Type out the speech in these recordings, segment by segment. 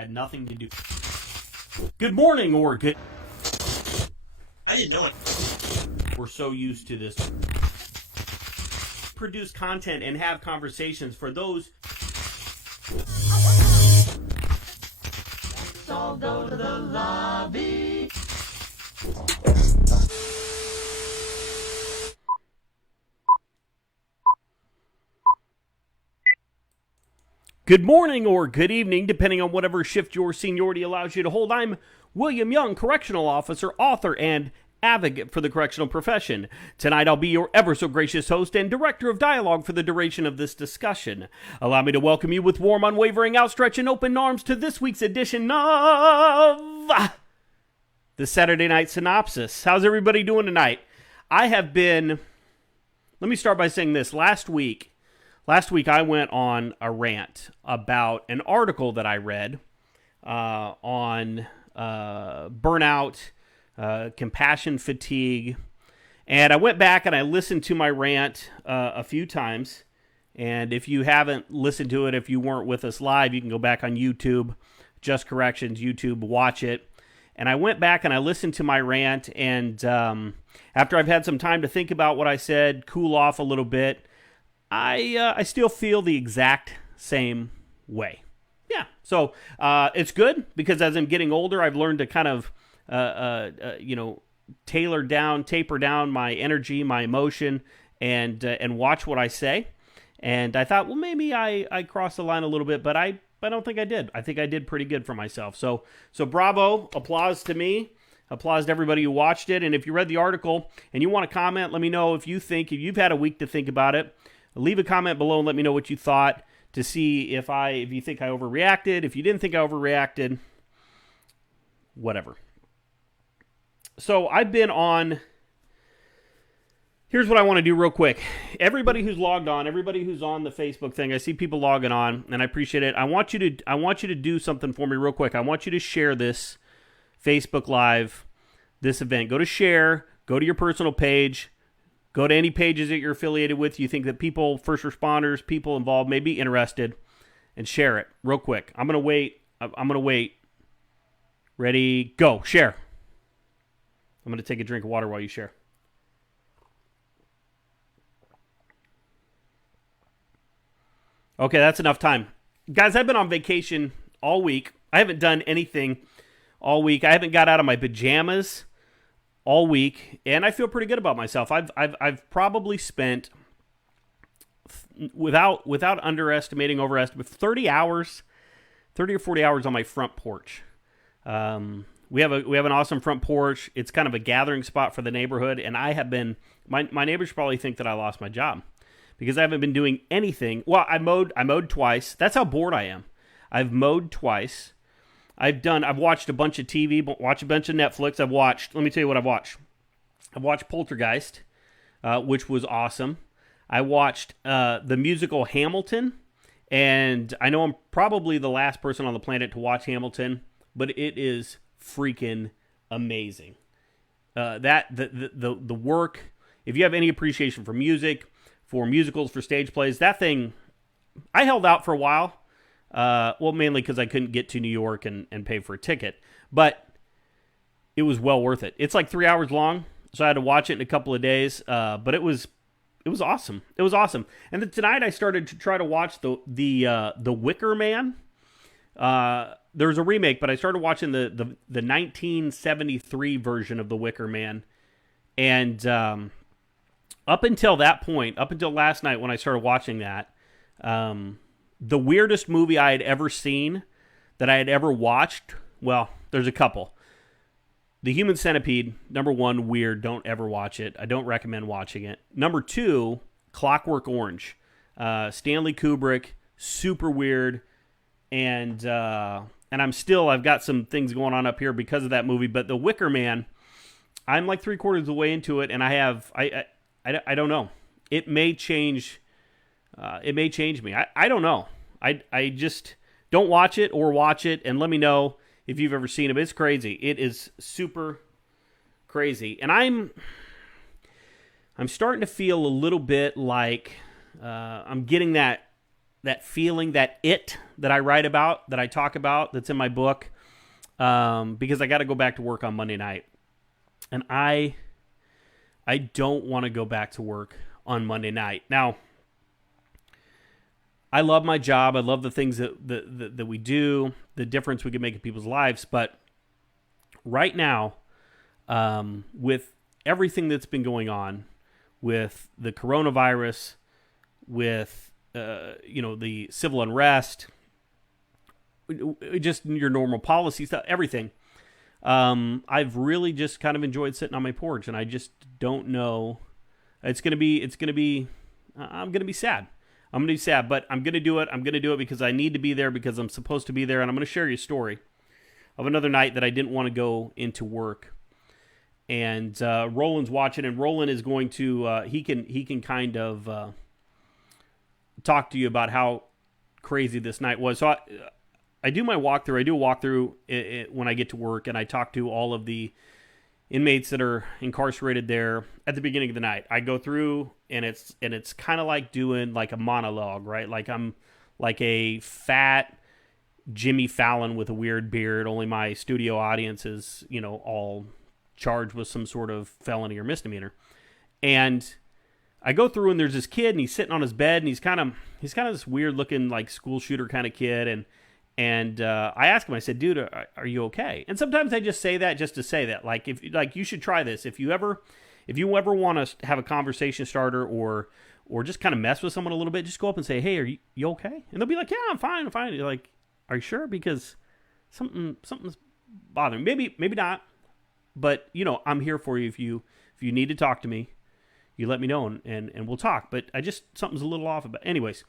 had nothing to do. Good morning or good... I didn't know it. We're so used to this. Produce content and have conversations for those... Let's all go to the lobby. Good morning or good evening, depending on whatever shift your seniority allows you to hold. I'm William Young, Correctional Officer, author, and advocate for the correctional profession. Tonight I'll be your ever so gracious host and director of dialogue for the duration of this discussion. Allow me to welcome you with warm, unwavering outstretch and open arms to this week's edition of the Saturday Night Synopsis. How's everybody doing tonight? Let me start by saying this. Last week I went on a rant about an article that I read on burnout, compassion fatigue, and I went back and I listened to my rant a few times, and if you haven't listened to it, if you weren't with us live, you can go back on YouTube, Just Corrections, YouTube, watch it. And I went back and I listened to my rant, and after I've had some time to think about what I said, cool off a little bit, I still feel the exact same way. Yeah, so it's good because as I'm getting older, I've learned to kind of, taper down my energy, my emotion, and watch what I say. And I thought, well, maybe I crossed the line a little bit, but I don't think I did. I think I did pretty good for myself. So bravo, applause to me. Applause to everybody who watched it. And if you read the article and you want to comment, let me know if you've had a week to think about it. Leave a comment below and let me know what you thought to see if you think I overreacted. If you didn't think I overreacted, whatever. So I've been on... Here's what I want to do real quick. Everybody who's logged on, everybody who's on the Facebook thing, I see people logging on, and I appreciate it. I want you to do something for me real quick. I want you to share this Facebook Live, this event. Go to share, go to your personal page, go to any pages that you're affiliated with. You think that people, first responders, people involved may be interested, and share it real quick. I'm going to wait. Ready, go. Share. I'm going to take a drink of water while you share. Okay, that's enough time. Guys, I've been on vacation all week. I haven't done anything all week. I haven't got out of my pajamas all week, and I feel pretty good about myself. I've probably spent, without overestimating, 30 or 40 hours on my front porch. We have an awesome front porch. It's kind of a gathering spot for the neighborhood, and I have been. My neighbors probably think that I lost my job because I haven't been doing anything. Well, I mowed twice. That's how bored I am. I've mowed twice. I've watched a bunch of TV, watched a bunch of Netflix. Let me tell you what I've watched. I've watched Poltergeist, which was awesome. I watched the musical Hamilton, and I know I'm probably the last person on the planet to watch Hamilton, but it is freaking amazing. The work, if you have any appreciation for music, for musicals, for stage plays, that thing, I held out for a while. Mainly because I couldn't get to New York and pay for a ticket, but it was well worth it. It's like 3 hours long, so I had to watch it in a couple of days, but it was awesome. It was awesome. And then tonight I started to try to watch the Wicker Man. There's a remake, but I started watching the 1973 version of the Wicker Man, and up until that point, up until last night when I started watching that, the weirdest movie I had ever seen, that I had ever watched, well, there's a couple. The Human Centipede, number one, weird. Don't ever watch it. I don't recommend watching it. Number two, Clockwork Orange. Stanley Kubrick, super weird. And I've got some things going on up here because of that movie. But The Wicker Man, I'm like 3/4 of the way into it, and I don't know. It may change. It may change me. I don't know. I just don't watch it or watch it and let me know if you've ever seen it. It's crazy. It is super crazy. And I'm starting to feel a little bit like I'm getting that feeling, that I write about, that I talk about, that's in my book, because I got to go back to work on Monday night. And I don't want to go back to work on Monday night. Now, I love my job. I love the things that we do, the difference we can make in people's lives. But right now, with everything that's been going on, with the coronavirus, with the civil unrest, just your normal policy stuff, everything, I've really just kind of enjoyed sitting on my porch, and I just don't know. I'm going to be sad. I'm going to be sad, but I'm going to do it. I'm going to do it because I need to be there, because I'm supposed to be there. And I'm going to share you a story of another night that I didn't want to go into work. And Roland's watching, and Roland is going to, he can kind of talk to you about how crazy this night was. So I do my walkthrough. I do a walkthrough when I get to work, and I talk to all of the inmates that are incarcerated there at the beginning of the night. I go through, and it's kind of like doing like a monologue, right? Like I'm like a fat Jimmy Fallon with a weird beard, only my studio audience is, all charged with some sort of felony or misdemeanor. And I go through, and there's this kid, and he's sitting on his bed, and he's kind of this weird looking like school shooter kind of kid. And I asked him, I said, dude, are you okay? And sometimes I just say that just to say that, like, you should try this. If you ever want to have a conversation starter or just kind of mess with someone a little bit, just go up and say, hey, are you okay? And they'll be like, yeah, I'm fine. You're like, are you sure? Because something's bothering me. Maybe not. But, I'm here for you. If you need to talk to me, you let me know, and we'll talk. But something's a little off about. Anyways,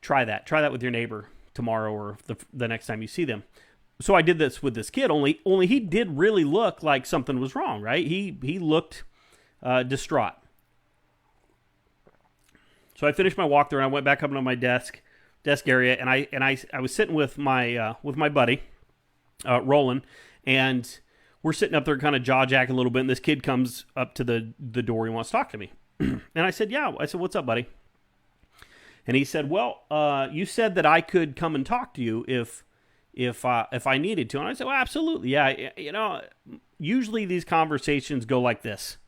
try that. Try that with your neighbor tomorrow or the next time you see them. So I did this with this kid, only he did really look like something was wrong, right? He looked distraught. So I finished my walkthrough, and I went back up to my desk area, and I was sitting with my buddy, Roland, and we're sitting up there kind of jaw-jacking a little bit, and this kid comes up to the door. He wants to talk to me. And I said, yeah. I said, what's up, buddy? And he said, well, you said that I could come and talk to you if I needed to. And I said, well, absolutely. Yeah. Usually these conversations go like this.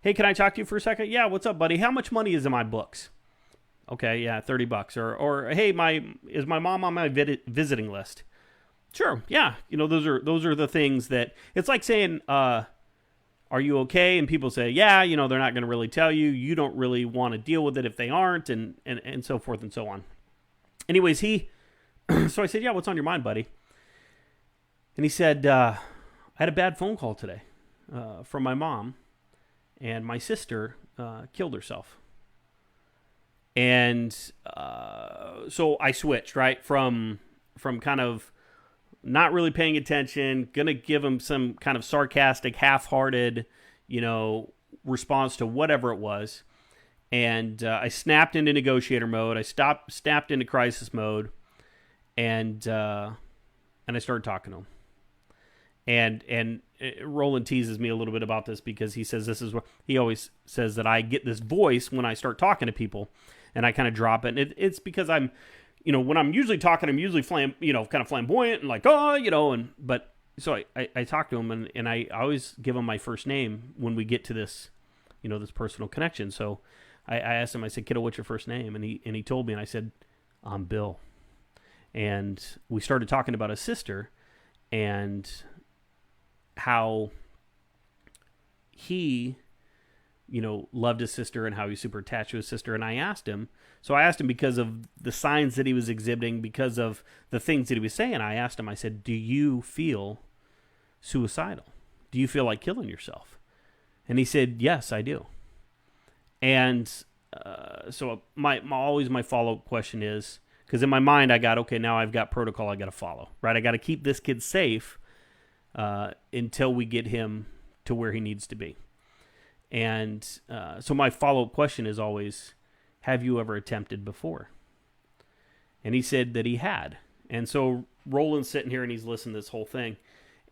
Hey, can I talk to you for a second? Yeah. What's up, buddy? How much money is in my books? Okay. Yeah. $30. Or hey, is my mom on my visiting list? Sure. Yeah. Those are the things that it's like saying, are you okay? And people say, yeah, they're not going to really tell you. You don't really want to deal with it if they aren't, and so forth and so on. Anyways, so I said, yeah, what's on your mind, buddy? And he said, I had a bad phone call today from my mom, and my sister killed herself. And so I switched, right, from kind of not really paying attention, going to give him some kind of sarcastic, half-hearted, response to whatever it was. And I snapped into negotiator mode. I snapped into crisis mode, and I started talking to him. And Roland teases me a little bit about this because he says he always says that I get this voice when I start talking to people, and I kind of drop it. And it's because I'm, when I'm usually talking, I'm usually kind of flamboyant and like, but so I talk to him, and I always give him my first name when we get to this, this personal connection. So I asked him, I said, kiddo, what's your first name? And he told me, and I said, I'm Bill. And we started talking about his sister and how he, loved his sister and how he's super attached to his sister. And I asked him because of the signs that he was exhibiting, because of the things that he was saying. I asked him, I said, do you feel suicidal? Do you feel like killing yourself? And he said, yes, I do. And so my follow-up question is, because in my mind I got, okay, now I've got protocol I got to follow, right? I got to keep this kid safe until we get him to where he needs to be. And so my follow-up question is always, have you ever attempted before? And he said that he had. And so Roland's sitting here and he's listening to this whole thing.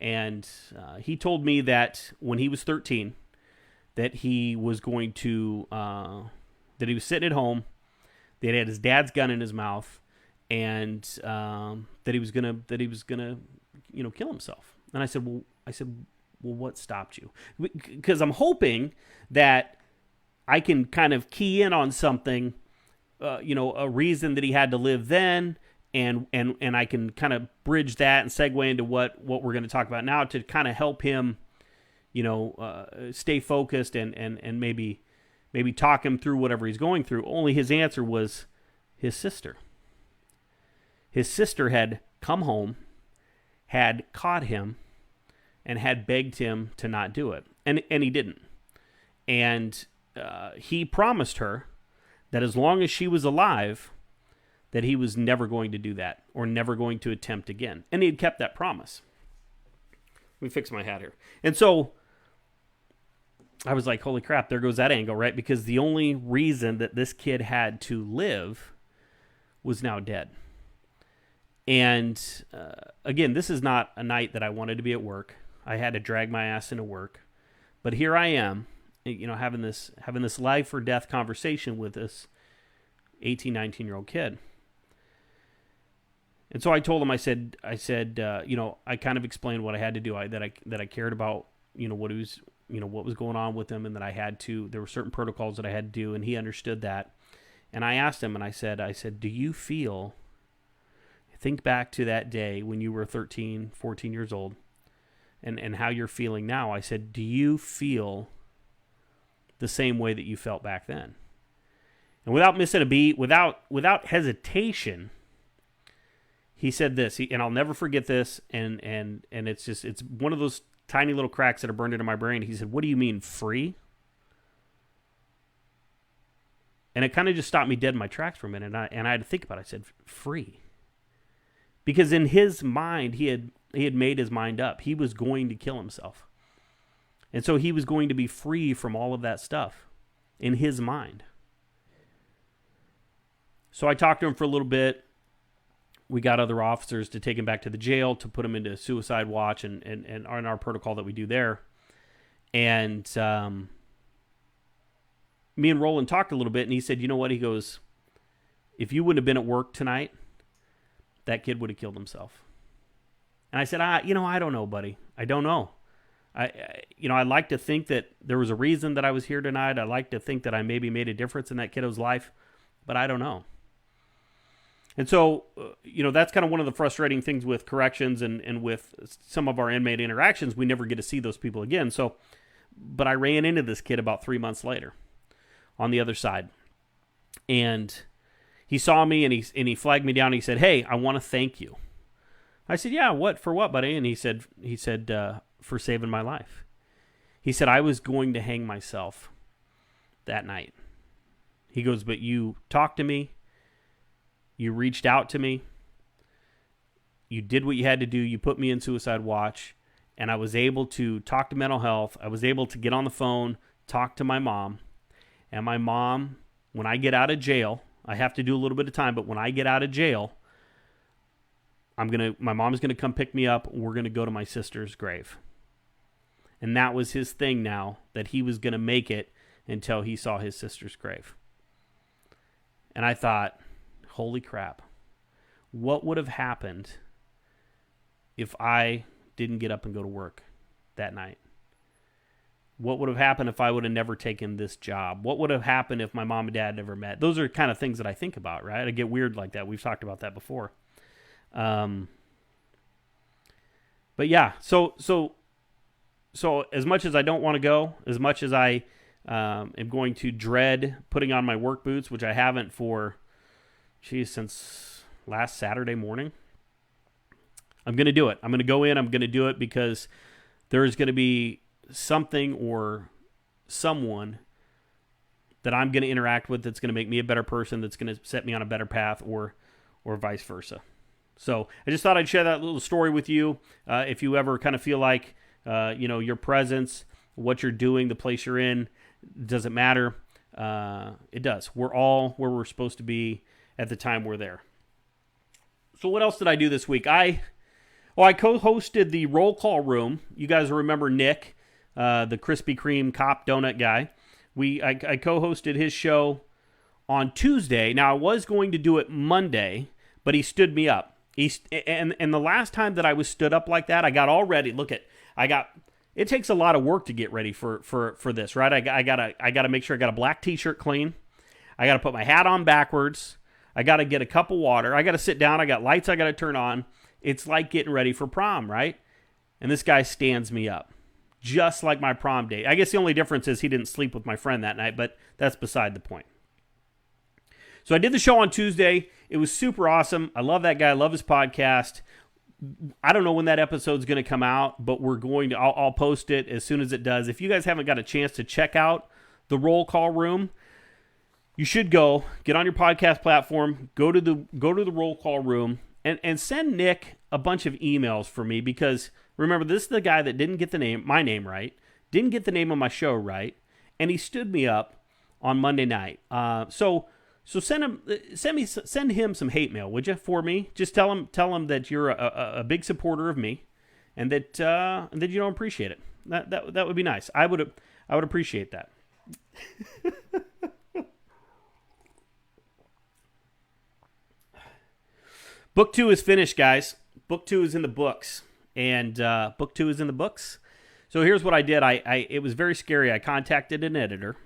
And he told me that when he was 13, that he was going to, that he was sitting at home, that he had his dad's gun in his mouth, and that he was gonna kill himself. And I said, well, what stopped you? Because I'm hoping that I can kind of key in on something, a reason that he had to live then, and I can kind of bridge that and segue into what we're going to talk about now to kind of help him, stay focused and maybe talk him through whatever he's going through. Only his answer was his sister. His sister had come home, had caught him, and had begged him to not do it. And he didn't. And he promised her that as long as she was alive, that he was never going to do that or never going to attempt again. And he had kept that promise. Let me fix my hat here. And so I was like, holy crap, there goes that angle, right? Because the only reason that this kid had to live was now dead. And again, this is not a night that I wanted to be at work. I had to drag my ass into work. But here I am, having this life or death conversation with this 18, 19-year-old kid. And so I told him, I said, I kind of explained what I had to do, that I cared about, what was going on with him, and that there were certain protocols that I had to do, and he understood that. And I asked him, and I said, do you think back to that day when you were 13, 14 years old, and how you're feeling now. I said, do you feel the same way that you felt back then? And without missing a beat, without hesitation, he said this, and I'll never forget this, and it's one of those tiny little cracks that are burned into my brain. He said, what do you mean, free? And it kind of just stopped me dead in my tracks for a minute, and I had to think about it. I said, free. Because in his mind, he had made his mind up. He was going to kill himself. And so he was going to be free from all of that stuff in his mind. So I talked to him for a little bit. We got other officers to take him back to the jail to put him into suicide watch and on our protocol that we do there. And me and Roland talked a little bit, and he said, you know what? He goes, if you wouldn't have been at work tonight, that kid would have killed himself. And I said, I don't know, buddy. I don't know. I'd like to think that there was a reason that I was here tonight. I'd like to think that I maybe made a difference in that kiddo's life, but I don't know. And so, that's kind of one of the frustrating things with corrections and with some of our inmate interactions. We never get to see those people again. So, but I ran into this kid about 3 months later on the other side. And he saw me and he flagged me down. And he said, hey, I want to thank you. I said, yeah, for what, buddy? And he said, for saving my life. He said, I was going to hang myself that night. He goes, but you talked to me. You reached out to me. You did what you had to do. You put me in suicide watch. And I was able to talk to mental health. I was able to get on the phone, talk to my mom. And my mom, when I get out of jail, I have to do a little bit of time, but when I get out of jail, my mom's going to come pick me up. We're going to go to my sister's grave. And that was his thing now, that he was going to make it until he saw his sister's grave. And I thought, holy crap, what would have happened if I didn't get up and go to work that night? What would have happened if I would have never taken this job? What would have happened if my mom and dad never met? Those are kind of things that I think about, right? I get weird like that. We've talked about that before. But yeah, so as much as I don't want to go, as much as I am going to dread putting on my work boots, which I haven't since last Saturday morning, I'm going to do it. I'm going to go in. I'm going to do it because there's going to be something or someone that I'm going to interact with that's going to make me a better person, that's going to set me on a better path, or vice versa. So I just thought I'd share that little story with you. If you ever kind of feel like, your presence, what you're doing, the place you're in, doesn't matter. It does. We're all where we're supposed to be at the time we're there. So what else did I do this week? I co-hosted the Roll Call Room. You guys remember Nick, the Krispy Kreme cop donut guy. I co-hosted his show on Tuesday. Now, I was going to do it Monday, but he stood me up. And the last time that I was stood up like that, I got all ready. It takes a lot of work to get ready for this, right? I gotta make sure I got a black t-shirt clean. I gotta put my hat on backwards. I gotta get a cup of water. I gotta sit down. I got lights I gotta turn on. It's like getting ready for prom, right? And this guy stands me up, just like my prom date. I guess the only difference is he didn't sleep with my friend that night, but that's beside the point. So I did the show on Tuesday. It was super awesome. I love that guy. I love his podcast. I don't know when that episode's going to come out, but I'll post it as soon as it does. If you guys haven't got a chance to check out the Roll Call Room, you should get on your podcast platform, go to the Roll Call Room, and send Nick a bunch of emails for me, because remember, this is the guy that didn't get my name right, didn't get the name of my show right, and he stood me up on Monday night. So send him some hate mail, would you, for me? Just tell him that you're a big supporter of me, and that you don't appreciate it. That would be nice. I would appreciate that. Book 2 is finished, guys. Book 2 is in the books, and book 2 is in the books. So here's what I did. It was very scary. I contacted an editor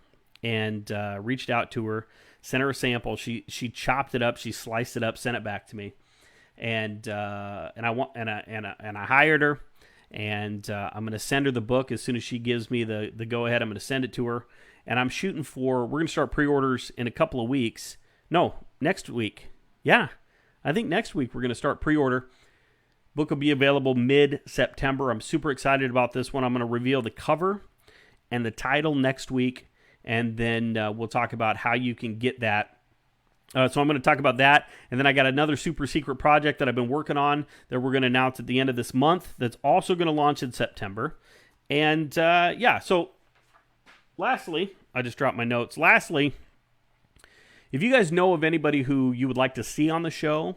and reached out to her. Sent her a sample. She chopped it up. She sliced it up. Sent it back to me, and I hired her. And I'm going to send her the book as soon as she gives me the go ahead. I'm going to send it to her, and I'm shooting for. We're going to start pre-orders in a couple of weeks. No, next week. Yeah, I think next week we're going to start pre-order. Book will be available mid-September. I'm super excited about this one. I'm going to reveal the cover and the title next week. And then we'll talk about how you can get that. So I'm going to talk about that. And then I got another super secret project that I've been working on that we're going to announce at the end of this month that's also going to launch in September. And so lastly, I just dropped my notes. Lastly, if you guys know of anybody who you would like to see on the show,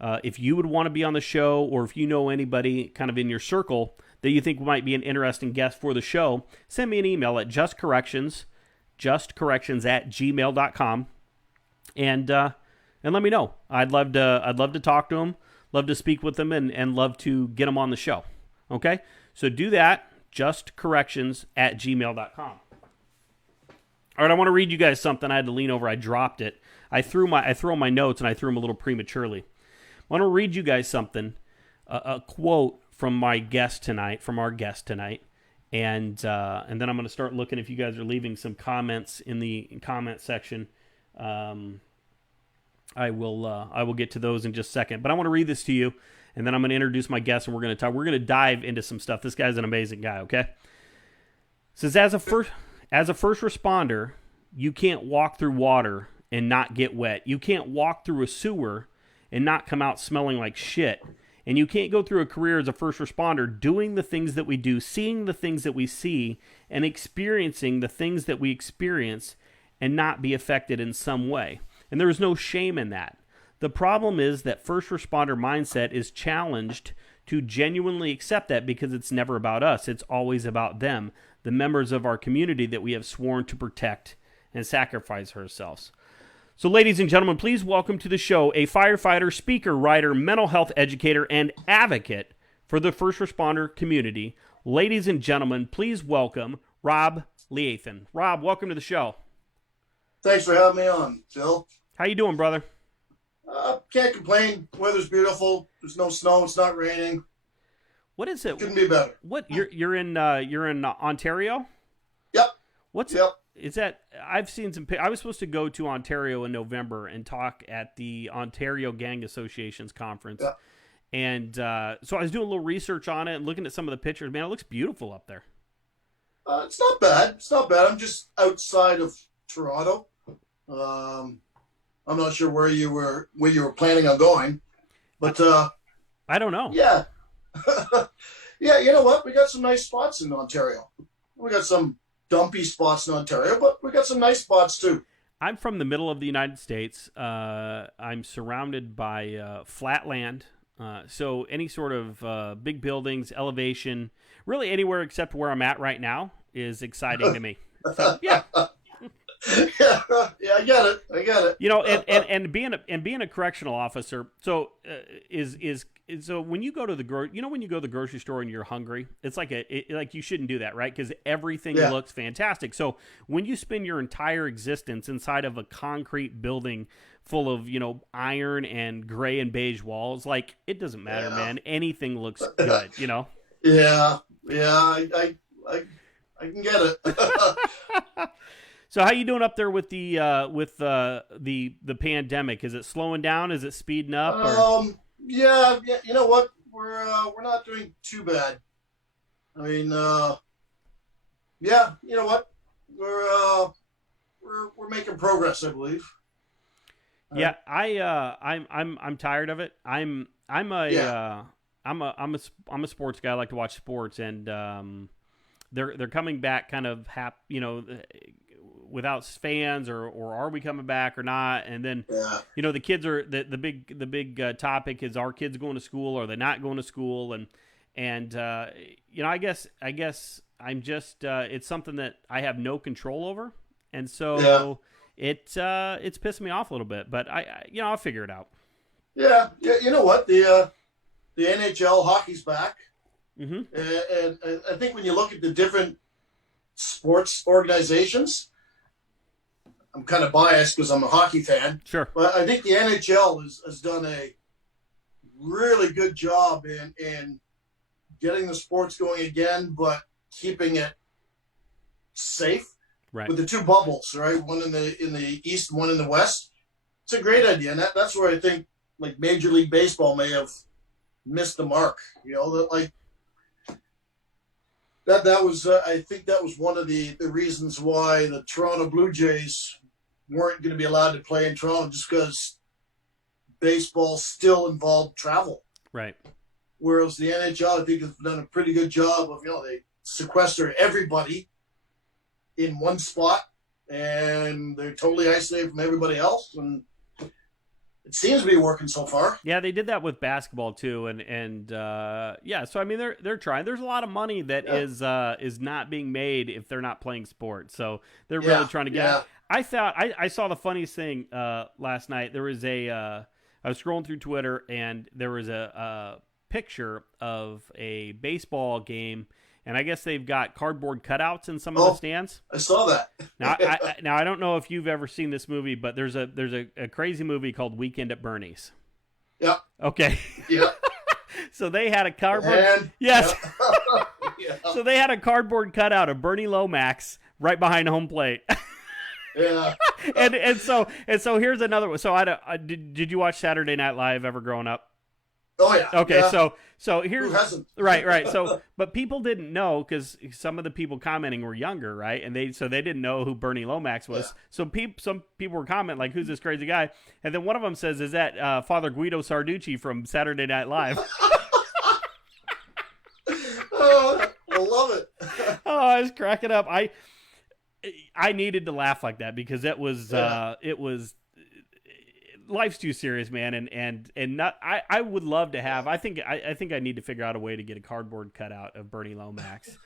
if you would want to be on the show, or if you know anybody kind of in your circle that you think might be an interesting guest for the show, send me an email at justcorrections@gmail.com, and let me know. I'd love to talk to them, love to speak with them, and love to get them on the show. Okay, so do that, justcorrections@gmail.com. All right, I want to read you guys something. I had to lean over. I dropped it. I threw on my notes, and I threw them a little prematurely. I want to read you guys something, a quote from our guest tonight, and then I'm going to start looking if you guys are leaving some comments in the comment section. I will get to those in just a second, but I want to read this to you, and then I'm going to introduce my guest, and we're going to dive into some stuff. This guy's an amazing guy. Okay, it says as a first responder, you can't walk through water and not get wet. You can't walk through a sewer and not come out smelling like shit. And you can't go through a career as a first responder doing the things that we do, seeing the things that we see, and experiencing the things that we experience and not be affected in some way. And there is no shame in that. The problem is that first responder mindset is challenged to genuinely accept that, because it's never about us. It's always about them, the members of our community that we have sworn to protect and sacrifice ourselves. So, ladies and gentlemen, please welcome to the show a firefighter, speaker, writer, mental health educator, and advocate for the first responder community. Ladies and gentlemen, please welcome Rob Leathen. Rob, welcome to the show. Thanks for having me on, Phil. How you doing, brother? Can't complain. Weather's beautiful. There's no snow. It's not raining. What is it? Couldn't be better. What you're in Ontario? Yep. Yep. Is that, I've seen some, I was supposed to go to Ontario in November and talk at the Ontario Gang Association's conference. Yeah. And so I was doing a little research on it and looking at some of the pictures. Man, it looks beautiful up there. It's not bad. I'm just outside of Toronto. I'm not sure where you were planning on going, but I don't know. Yeah. Yeah, you know what? We got some nice spots in Ontario. We got some dumpy spots in Ontario, but we got some nice spots too. I'm from the middle of the United States. I'm surrounded by flat land. So any sort of big buildings, elevation, really anywhere except where I'm at right now is exciting to me. So, yeah. Yeah, yeah, I get it. I get it. You know, and being a correctional officer, so so when you go to when you go to the grocery store and you're hungry, it's like like you shouldn't do that, right? Because everything Yeah. looks fantastic. So when you spend your entire existence inside of a concrete building full of iron and gray and beige walls, like it doesn't matter, Yeah. man. Anything looks good, you know. Yeah, yeah, I can get it. So how you doing up there with the pandemic? Is it slowing down? Is it speeding up? Or? Yeah, yeah. You know what? We're not doing too bad. I mean, yeah. You know what? We're making progress, I believe. Yeah, I'm tired of it. I'm a Yeah. I'm a sports guy. I like to watch sports, and they're coming back kind of without fans, or are we coming back or not? And then Yeah. the kids are the big topic is, are kids going to school, or are they not going to school? And I guess I'm just it's something that I have no control over, and so it's pissing me off a little bit. But I'll figure it out. Yeah. Yeah. You know what? The NHL hockey's back. Mm-hmm. And I think when you look at the different sports organizations, I'm kind of biased because I'm a hockey fan, Sure. but I think the NHL has done a really good job in getting the sports going again, but keeping it safe. Right. With the two bubbles, right? One in the East, one in the West. It's a great idea, and that's where I think like Major League Baseball may have missed the mark. That was I think that was one of the reasons why the Toronto Blue Jays weren't going to be allowed to play in Toronto, just because baseball still involved travel. Right. Whereas the NHL, I think, has done a pretty good job of they sequester everybody in one spot, and they're totally isolated from everybody else, and it seems to be working so far. Yeah, they did that with basketball too, and yeah. So I mean, they're trying. There's a lot of money that is not being made if they're not playing sports. So they're really trying to get. Yeah. I thought I saw the funniest thing last night. There was I was scrolling through Twitter, and there was a picture of a baseball game. And I guess they've got cardboard cutouts in some of the stands. I saw that. Now I don't know if you've ever seen this movie, but there's a crazy movie called Weekend at Bernie's. Yeah. Okay. Yeah. So they had a cardboard. And, yes. Yeah. So they had a cardboard cutout of Bernie Lomax right behind home plate. Yeah. and so here's another one. So did you watch Saturday Night Live ever growing up? Oh yeah. Okay, yeah. so here's Who hasn't? right. So, but people didn't know, because some of the people commenting were younger, right? And they didn't know who Bernie Lomax was. Yeah. So some people were commenting like, "Who's this crazy guy?" And then one of them says, "Is that Father Guido Sarducci from Saturday Night Live?" Oh, I love it. Oh, I was cracking up. I needed to laugh like that, because it was life's too serious, man, and not. I would love to have. I think I need to figure out a way to get a cardboard cutout of Bernie Lomax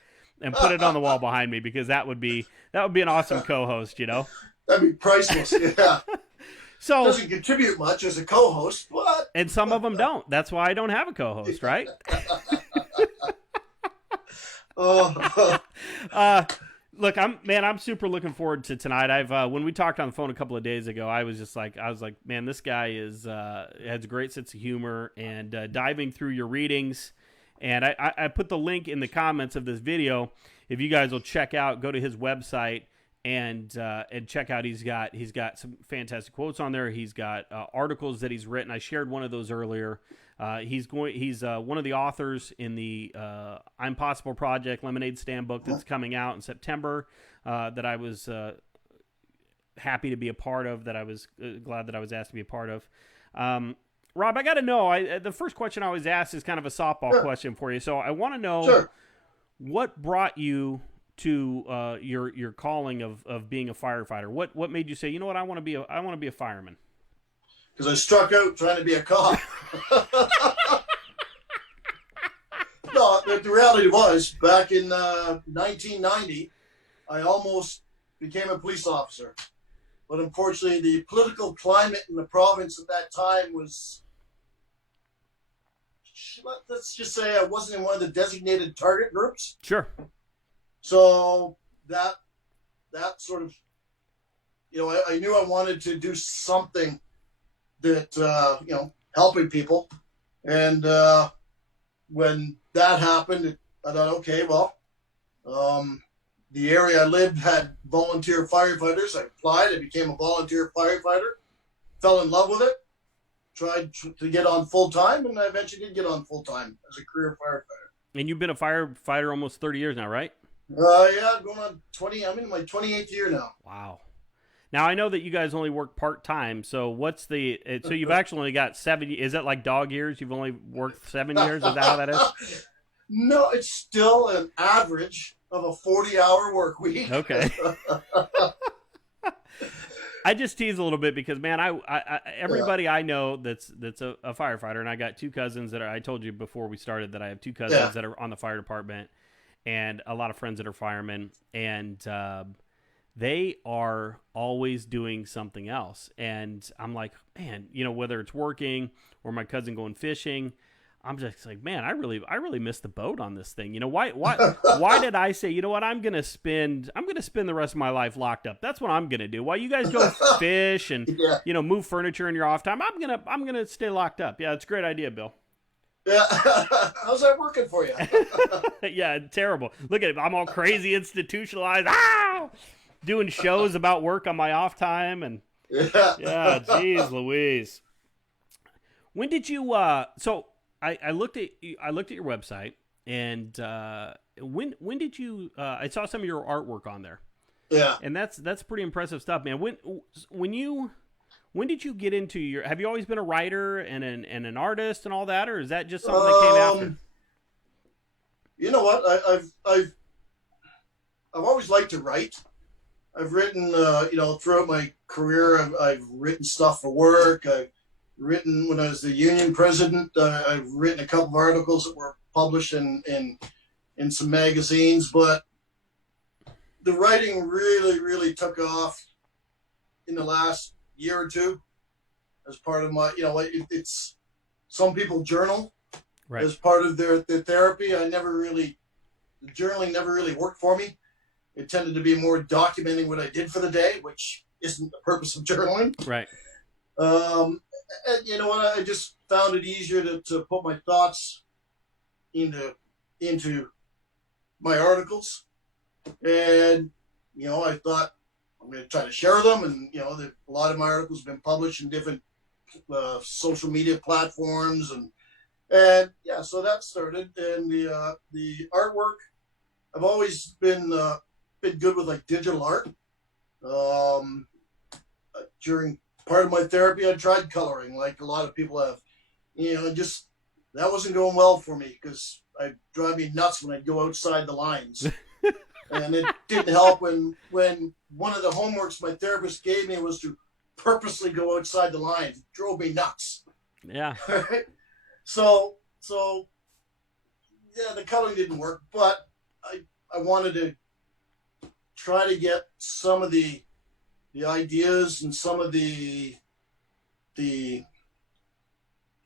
and put it on the wall behind me, because that would be an awesome co-host, That'd be priceless. Yeah. So doesn't contribute much as a co-host, but and some of them don't. That's why I don't have a co-host, right? Oh. Look, I'm super looking forward to tonight. When we talked on the phone a couple of days ago, I was like, man, this guy has a great sense of humor, and diving through your readings. And I put the link in the comments of this video. If you guys will go to his website and check out. He's got some fantastic quotes on there. He's got articles that he's written. I shared one of those earlier. He's one of the authors in the I'm Possible Project Lemonade Stand book that's coming out in September, that I was happy to be a part of, that I was glad that I was asked to be a part of. Rob, I got to know, the first question I always ask is kind of a softball question for you. So I want to know what brought you to your calling of being a firefighter. What made you say, you know what, I want to be a fireman? Because I struck out trying to be a cop. No, the reality was, back in 1990, I almost became a police officer. But unfortunately, the political climate in the province at that time was, let's just say, I wasn't in one of the designated target groups. Sure. So that sort of, I knew I wanted to do something that, helping people. And when that happened, I thought, okay, well, the area I lived had volunteer firefighters. I applied. I became a volunteer firefighter. Fell in love with it. Tried to get on full time, and I eventually did get on full time as a career firefighter. And you've been a firefighter almost 30 years now, right? Yeah, going on 20. I'm in my 28th year now. Wow. Now I know that you guys only work part time. So so you've actually only got 7. Is that like dog years? You've only worked 7 years. Is that how that is? No, it's still an average of a 40-hour work week. Okay. I just tease a little bit because, man, everybody I know that's a firefighter, and I got 2 cousins that I told you before we started that I have 2 cousins that are on the fire department, and a lot of friends that are firemen, and they are always doing something else. And I'm like, man, whether it's working or my cousin going fishing, I'm just like, man, I really missed the boat on this thing. Why did I say, you know what, I'm gonna spend the rest of my life locked up. That's what I'm gonna do. While you guys go fish and move furniture in your off time, I'm gonna stay locked up. Yeah, it's a great idea, Bill. Yeah, how's that working for you? Yeah, terrible. Look at it. I'm all crazy institutionalized. Doing shows about work on my off time, and yeah, geez Louise. When did you? So I looked at your website, and when did you? I saw some of your artwork on there. Yeah, and that's pretty impressive stuff, man. When did you get into your? Have you always been a writer and an artist and all that, or is that just something that came after? You know what? I've always liked to write. I've written, throughout my career. I've written stuff for work. I've written when I was the union president. I've written a couple of articles that were published in some magazines. But the writing really, really took off in the last year or two as part of my, it's some people journal as part of their therapy. The journaling never really worked for me. It tended to be more documenting what I did for the day, which isn't the purpose of journaling. Right. And you know what? I just found it easier to put my thoughts into my articles. And, I thought I'm going to try to share them. And, a lot of my articles have been published in different social media platforms. And yeah, so that started. And the artwork, I've always been good with like digital art. During part of my therapy, I tried coloring, like a lot of people have. Just that wasn't going well for me because it drive me nuts when I'd go outside the lines. And it didn't help when one of the homeworks my therapist gave me was to purposely go outside the lines. It drove me nuts. Yeah. So yeah, the coloring didn't work, but I wanted to try to get some of the ideas and some of the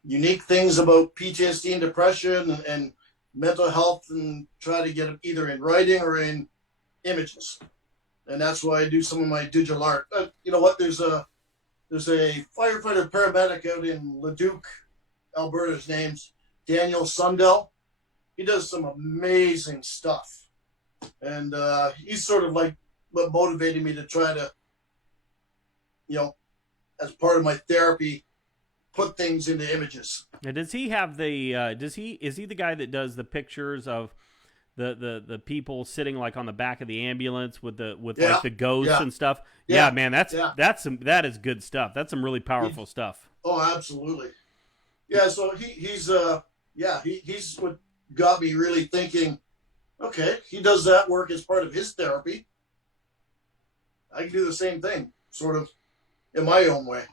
unique things about PTSD and depression and mental health, and try to get them either in writing or in images. And that's why I do some of my digital art. You know what? There's a firefighter paramedic out in Leduc, Alberta. His name's Daniel Sundell. He does some amazing stuff. And he's sort of like what motivated me to try to, as part of my therapy, put things into images. Now, does he have the? Is he the guy that does the pictures of the people sitting like on the back of the ambulance with like the ghosts and stuff? Yeah, man, that is good stuff. That's some really powerful stuff. Oh, absolutely. Yeah, so he's what got me really thinking. Okay, he does that work as part of his therapy. I can do the same thing, sort of, in my own way.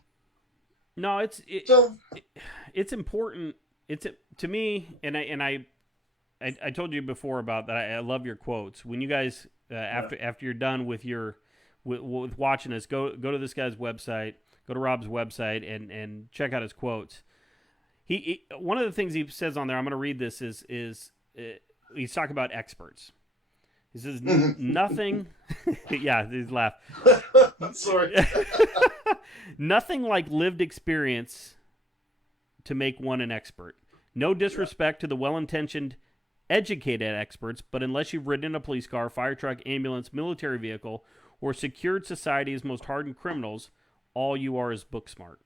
No, it's important. It's to me, and I told you before about that. I love your quotes. When you guys after you're done with your with watching this, go to this guy's website, go to Rob's website, and check out his quotes. He one of the things he says on there, I'm going to read this, is he's talking about experts. He says nothing. Yeah, he's laugh. I'm sorry. Nothing like lived experience to make one an expert. No disrespect to the well-intentioned, educated experts, but unless you've ridden in a police car, fire truck, ambulance, military vehicle, or secured society's most hardened criminals, all you are is book smart.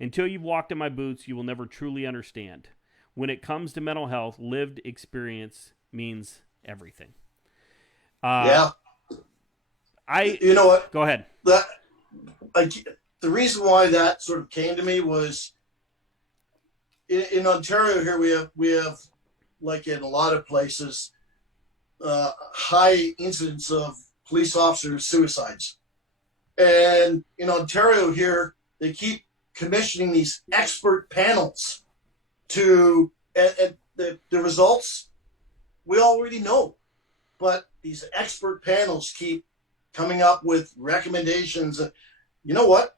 Until you've walked in my boots, you will never truly understand. When it comes to mental health, lived experience means everything. Yeah. You know what? Go ahead. The reason why that sort of came to me was in Ontario here we have like in a lot of places high incidence of police officer suicides, and in Ontario here they keep commissioning these expert panels to and the results we already know, but these expert panels keep coming up with recommendations. You know what?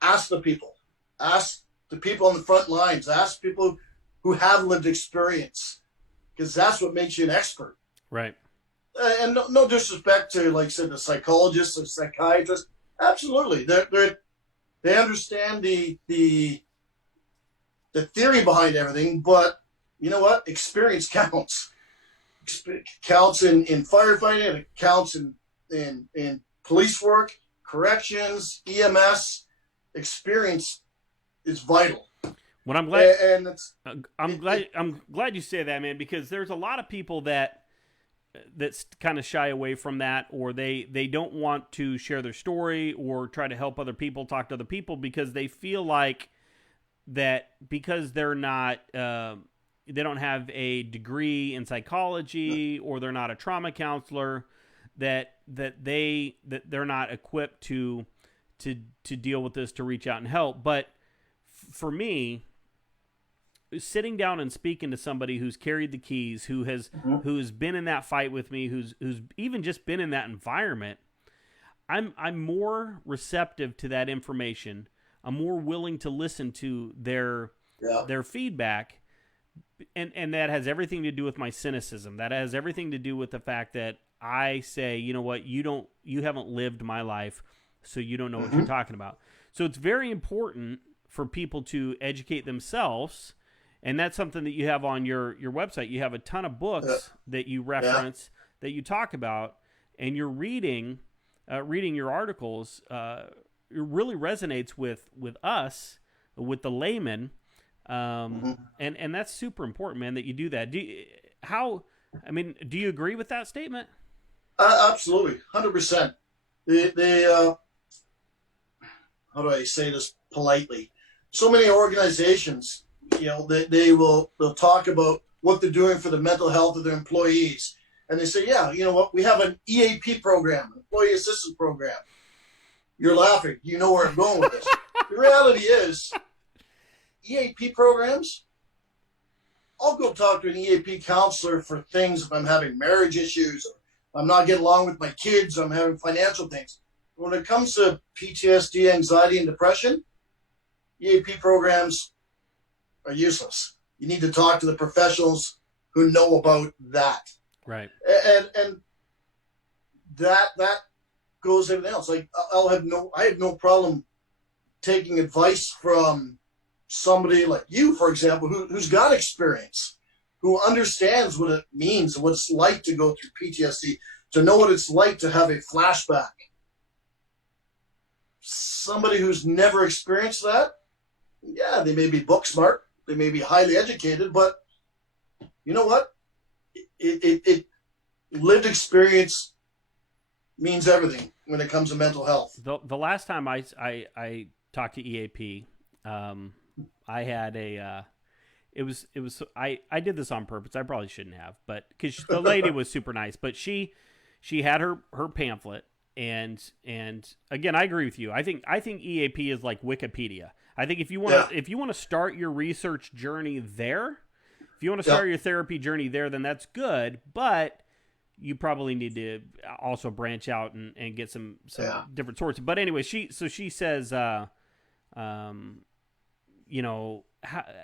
Ask the people. Ask the people on the front lines. Ask people who have lived experience, because that's what makes you an expert. Right. And no disrespect to, like I said, the psychologists or psychiatrists. Absolutely, they understand the theory behind everything, but you know what? Experience counts. Counts in firefighting, and it counts in police work, corrections, EMS. Experience is vital. What I'm glad, and it's, I'm glad you say that, man, because there's a lot of people that kind of shy away from that, or they don't want to share their story or try to help other people, talk to other people, because they feel like that because they're not they don't have a degree in psychology, or they're not a trauma counselor, that they're not equipped to deal with this, to reach out and help. But for me, sitting down and speaking to somebody who's carried the keys, who's been in that fight with me, who's even just been in that environment, I'm more receptive to that information. I'm more willing to listen to their feedback, and that has everything to do with my cynicism. That has everything to do with the fact that I say, you know what, you haven't lived my life, so you don't know what you're talking about. So it's very important for people to educate themselves, and that's something that you have on your website. You have a ton of books that you reference, that you talk about, and you're reading your articles. It really resonates with us, with the layman, and that's super important, man, that you do that. Do you agree with that statement? Absolutely, 100%. They how do I say this politely? So many organizations, they'll talk about what they're doing for the mental health of their employees, and they say, yeah, you know what, we have an EAP program, employee assistance program. You're laughing. You know where I'm going with this. The reality is, EAP programs, I'll go talk to an EAP counselor for things if I'm having marriage issues, or I'm not getting along with my kids, or I'm having financial things. When it comes to PTSD, anxiety, and depression, EAP programs are useless. You need to talk to the professionals who know about that. Right. And that goes everything else. Like I have no problem taking advice from somebody like you, for example, who's got experience, who understands what it means, what it's like to go through PTSD, to know what it's like to have a flashback. Somebody who's never experienced that, yeah, they may be book smart, they may be highly educated, but you know what? It lived experience means everything when it comes to mental health. The last time I talked to EAP, I had I did this on purpose. I probably shouldn't have, but because the lady was super nice, but she had her pamphlet. And again, I agree with you. I think EAP is like Wikipedia. I think if you want to start your research journey there, if you want to start your therapy journey there, then that's good. But you probably need to also branch out and get some Yeah. different sorts. But anyway, she says, you know,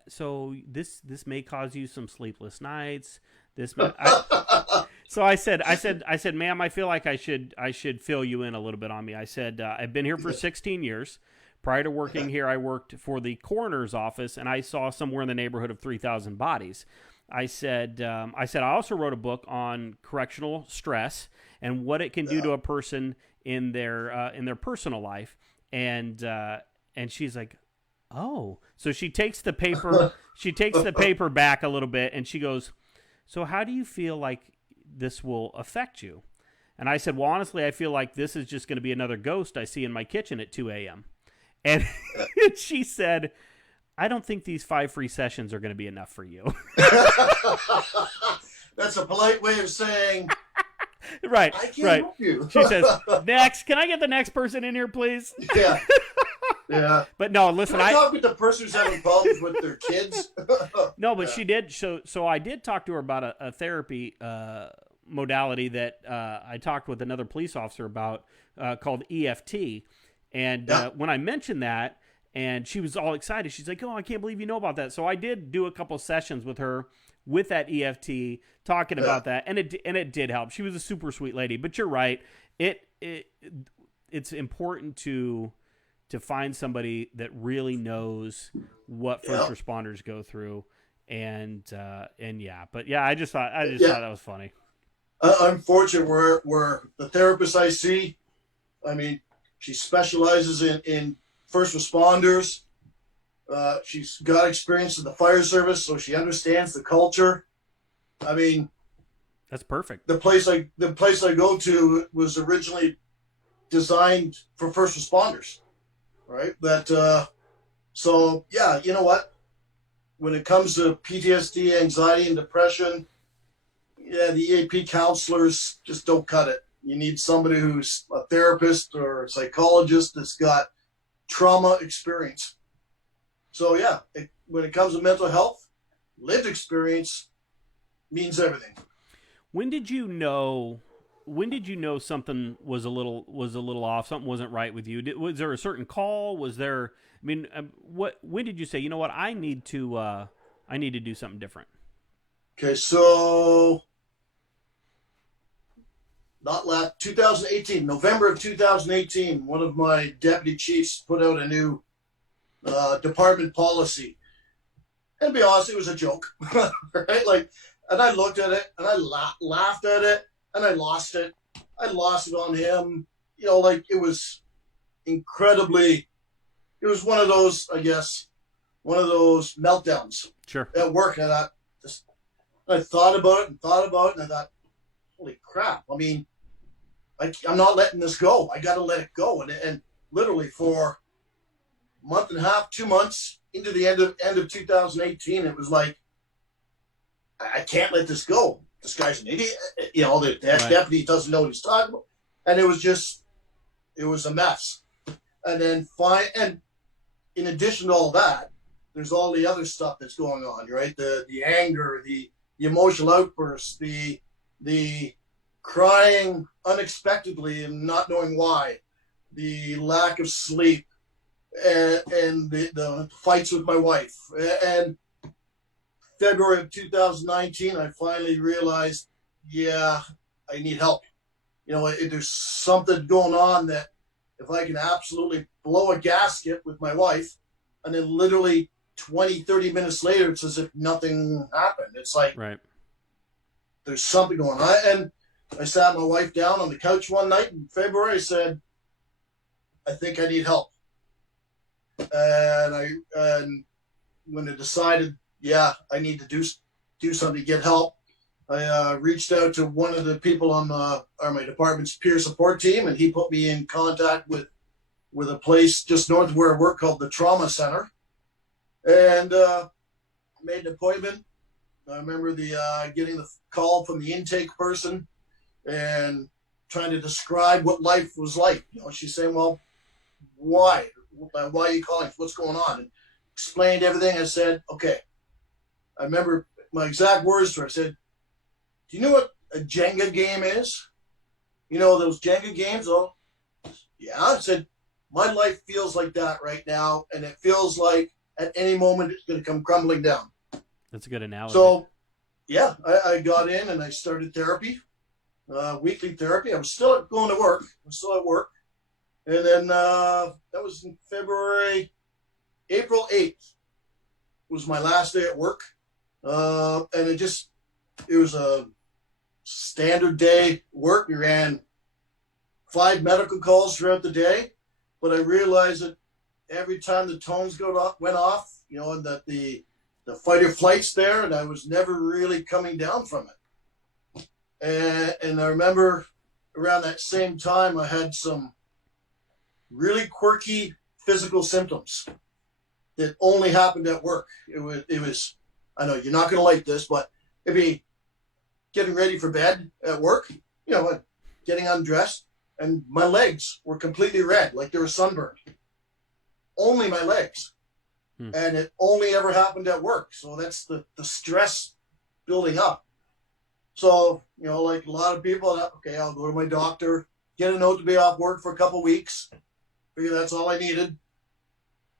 so this may cause you some sleepless nights. So I said, ma'am, I feel like I should fill you in a little bit on me. I said, I've been here for 16 years. Prior to working here, I worked for the coroner's office, and I saw somewhere in the neighborhood of 3,000 bodies. I said, I also wrote a book on correctional stress and what it can do to a person in their personal life. And she's like, oh, so she takes the paper back a little bit, and she goes, so how do you feel like this will affect you? And I said, well, honestly, I feel like this is just going to be another ghost I see in my kitchen at 2 a.m. And she said, I don't think these 5 free sessions are going to be enough for you. That's a polite way of saying, right. I can't help you. She says, next, can I get the next person in here, please? Yeah. Yeah. But no, listen, Can I talk with the person who's having problems with their kids? No, but she did. So I did talk to her about a therapy modality that I talked with another police officer about called EFT. And when I mentioned that, and she was all excited, she's like, oh, I can't believe you know about that. So I did do a couple sessions with her with that EFT, talking about that, and it did help. She was a super sweet lady. But you're right. It's important to find somebody that really knows what first responders go through, and yeah. But yeah, I just thought that was funny. Unfortunately, where the therapist I see, I mean, she specializes in first responders. She's got experience in the fire service, so she understands the culture. I mean, that's perfect. The place I go to was originally designed for first responders, right? So yeah, you know what? When it comes to PTSD, anxiety, and depression, yeah, the EAP counselors just don't cut it. You need somebody who's a therapist or a psychologist that's got trauma experience. So yeah, when it comes to mental health, lived experience means everything. When did you know something was a little off? Something wasn't right with you? Was there a certain call? Was there? I mean, when did you say, you know what, I need to do something different? Okay, so 2018, November of 2018, one of my deputy chiefs put out a new department policy. And to be honest, it was a joke, right? Like, and I looked at it and I laughed at it and I lost it. I lost it on him. You know, like it was one of those, I guess, one of those meltdowns. Sure. At work. And I thought about it and I thought, holy crap. I mean, I'm not letting this go. I got to let it go. And literally for a month and a half, 2 months into the end of 2018, it was like, I can't let this go. This guy's an idiot. You know, the deputy doesn't know what he's talking about. And it was a mess. And then and in addition to all that, there's all the other stuff that's going on, right? The anger, the emotional outbursts, the crying unexpectedly and not knowing why, the lack of sleep, and the fights with my wife. And February of 2019, I finally realized, yeah, I need help. You know, there's something going on that if I can absolutely blow a gasket with my wife, and then literally 20, 30 minutes later, it's as if nothing happened. It's like, right, there's something going on. And I sat my wife down on the couch one night in February. I said, I think I need help. And when I decided, yeah, I need to do something to get help, I reached out to one of the people on my department's peer support team, and he put me in contact with a place just north of where I work called the Trauma Center, and made an appointment. I remember getting the call from the intake person and trying to describe what life was like. You know, she's saying, well, why are you calling? What's going on? And explained everything. I said, okay. I remember my exact words to her. I said, do you know what a Jenga game is? You know, those Jenga games? Oh, yeah. I said, my life feels like that right now, and it feels like at any moment it's going to come crumbling down. That's a good analogy. So, yeah, I got in and I started therapy, weekly therapy. I was still going to work. I was still at work. And then that was in February, April 8th was my last day at work. And it was a standard day work. We ran 5 medical calls throughout the day. But I realized that every time the tones went off, you know, and that the fight or flight's there, and I was never really coming down from it. And I remember around that same time, I had some really quirky physical symptoms that only happened at work. It was, I know you're not going to like this, but it'd be getting ready for bed at work, you know, getting undressed, and my legs were completely red, like they were sunburned. Only my legs. And it only ever happened at work. So that's the stress building up. So, you know, like a lot of people, okay, I'll go to my doctor, get a note to be off work for a couple weeks. Figure that's all I needed.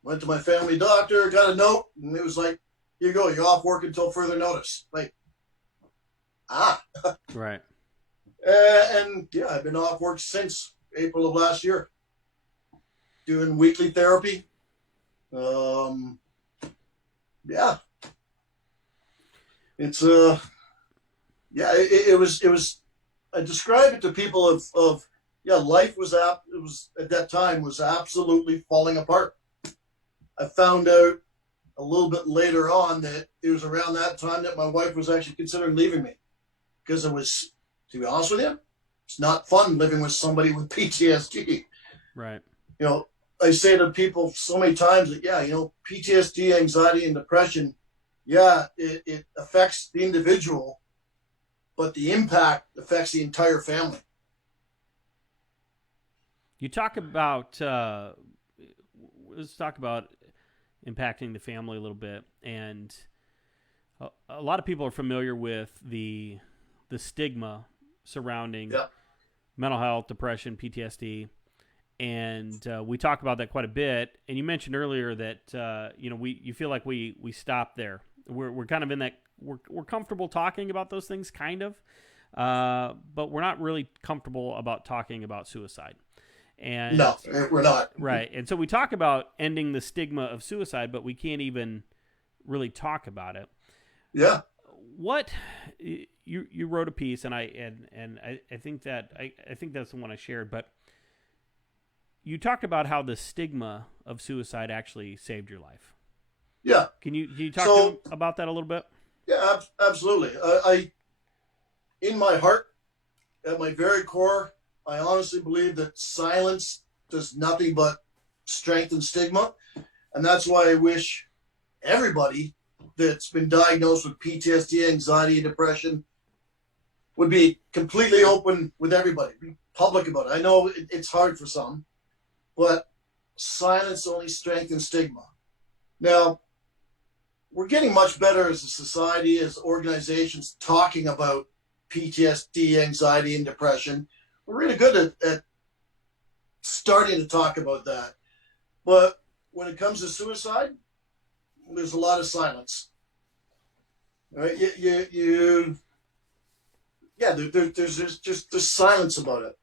Went to my family doctor, got a note, and it was like, here you go, you're off work until further notice. Like, Right. And yeah, I've been off work since April of last year. Doing weekly therapy. Yeah. It's it was I describe it to people of life was at that time was absolutely falling apart. I found out a little bit later on that it was around that time that my wife was actually considering leaving me, because it was, to be honest with you, it's not fun living with somebody with PTSD. Right. You know, I say to people so many times that, yeah, you know, PTSD, anxiety, and depression, yeah, it affects the individual, but the impact affects the entire family. You talk about, let's talk about impacting the family a little bit. And a lot of people are familiar with the stigma surrounding mental health, depression, PTSD. And we talk about that quite a bit. And you mentioned earlier that you feel like we stop there. We're kind of in that we're comfortable talking about those things, kind of, but we're not really comfortable about talking about suicide. And no, we're not. Right. And so we talk about ending the stigma of suicide, but we can't even really talk about it. Yeah. What you wrote a piece, and I think that I think that's the one I shared, but you talked about how the stigma of suicide actually saved your life. Yeah. Can you talk about that a little bit? Yeah, absolutely. I, in my heart, at my very core, I honestly believe that silence does nothing but strengthen stigma. And that's why I wish everybody that's been diagnosed with PTSD, anxiety, and depression would be completely open with everybody, be public about it. I know it's hard for some, but silence only strengthens stigma. Now, we're getting much better as a society, as organizations, talking about PTSD, anxiety, and depression. We're really good at starting to talk about that. But when it comes to suicide, there's a lot of silence. Right? There's silence about it.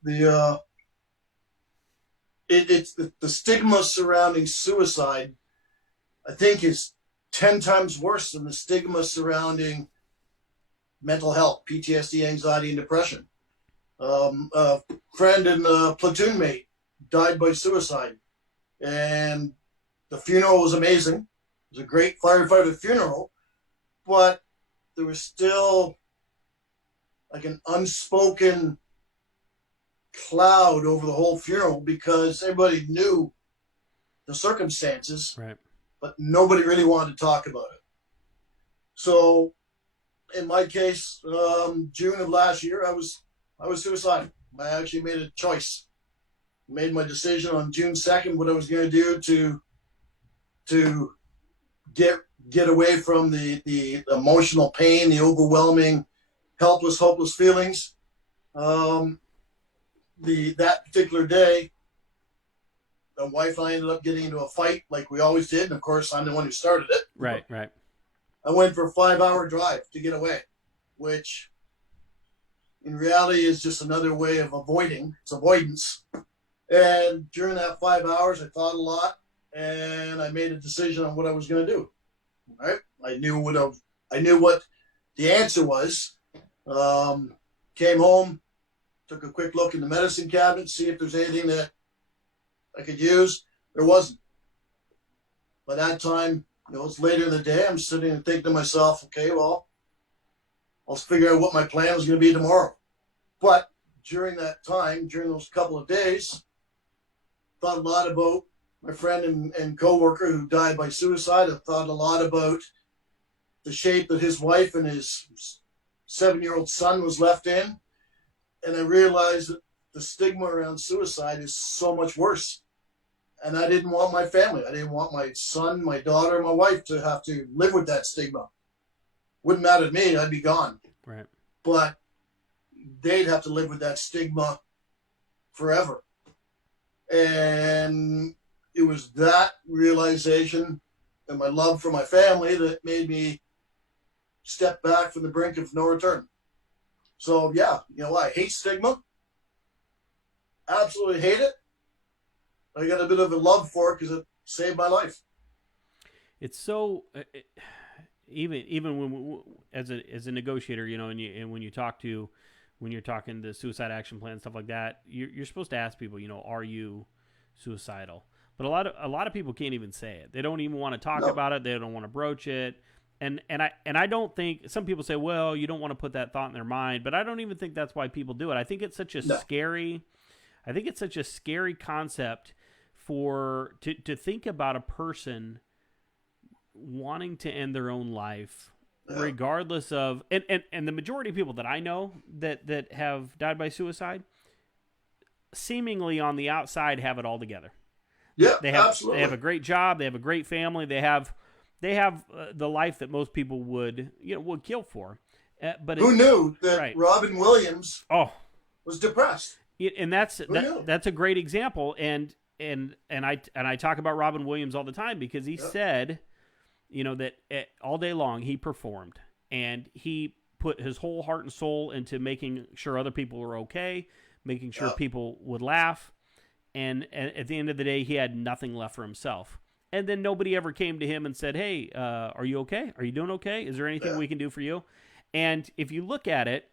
The stigma surrounding suicide, I think, is 10 times worse than the stigma surrounding mental health, PTSD, anxiety, and depression. A friend and a platoon mate died by suicide, and the funeral was amazing. It was a great firefighter funeral, but there was still like an unspoken cloud over the whole funeral because everybody knew the circumstances, right, but nobody really wanted to talk about it. So in my case, June of last year, I was suicidal. I actually made a choice. Made my decision on June 2nd what I was going to do to get away from the emotional pain, the overwhelming helpless, hopeless feelings. That particular day, the wife and I ended up getting into a fight like we always did. And of course, I'm the one who started it. Right, right. I went for a 5-hour drive to get away, which in reality is just another way of avoiding. It's avoidance. And during that 5 hours, I thought a lot, and I made a decision on what I was going to do. Right? I knew what the answer was. Came home, took a quick look in the medicine cabinet, see if there's anything that I could use. There wasn't. By that time, it's later in the day. I'm sitting and thinking to myself, okay, well, I'll figure out what my plan is going to be tomorrow. But during that time, during those couple of days, thought a lot about my friend and co-worker who died by suicide. I thought a lot about the shape that his wife and his 7-year-old son was left in. And I realized that the stigma around suicide is so much worse. And I didn't want my family. I didn't want my son, my daughter, my wife to have to live with that stigma. Wouldn't matter to me. I'd be gone. Right. But they'd have to live with that stigma forever. And it was that realization and my love for my family that made me step back from the brink of no return. So, yeah, I hate stigma. Absolutely hate it. I got a bit of a love for it because it saved my life. It's so even when as a negotiator, and when you're talking the suicide action plan, stuff like that, you're supposed to ask people, are you suicidal? But a lot of people can't even say it. They don't even want to talk about it. They don't want to broach it. And I don't think, some people say, well, you don't want to put that thought in their mind, but I don't even think that's why people do it. I think it's such a scary concept to think about a person wanting to end their own life, regardless of, and the majority of people that I know that have died by suicide, seemingly on the outside have it all together. Yeah, absolutely. They have a great job. They have a great family. They have the life that most people would kill for. But who knew that Robin Williams was depressed? And that's a great example. And I talk about Robin Williams all the time because he said, that all day long he performed and he put his whole heart and soul into making sure other people were okay, making sure people would laugh. And at the end of the day, he had nothing left for himself. And then nobody ever came to him and said, hey, are you okay? Are you doing okay? Is there anything we can do for you? And if you look at it,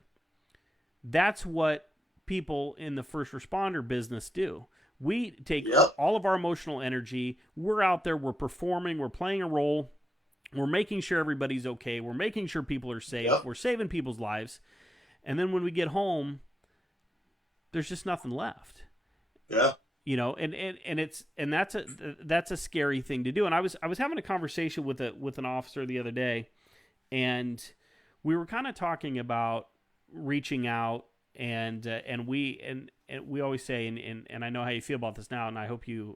that's what people in the first responder business do. We take all of our emotional energy. We're out there. We're performing. We're playing a role. We're making sure everybody's okay. We're making sure people are safe. We're saving people's lives. And then when we get home, there's just nothing left. Yeah. And that's a scary thing to do. And I was having a conversation with an officer the other day, and we were kind of talking about reaching out, and we always say, and I know how you feel about this now, and I hope you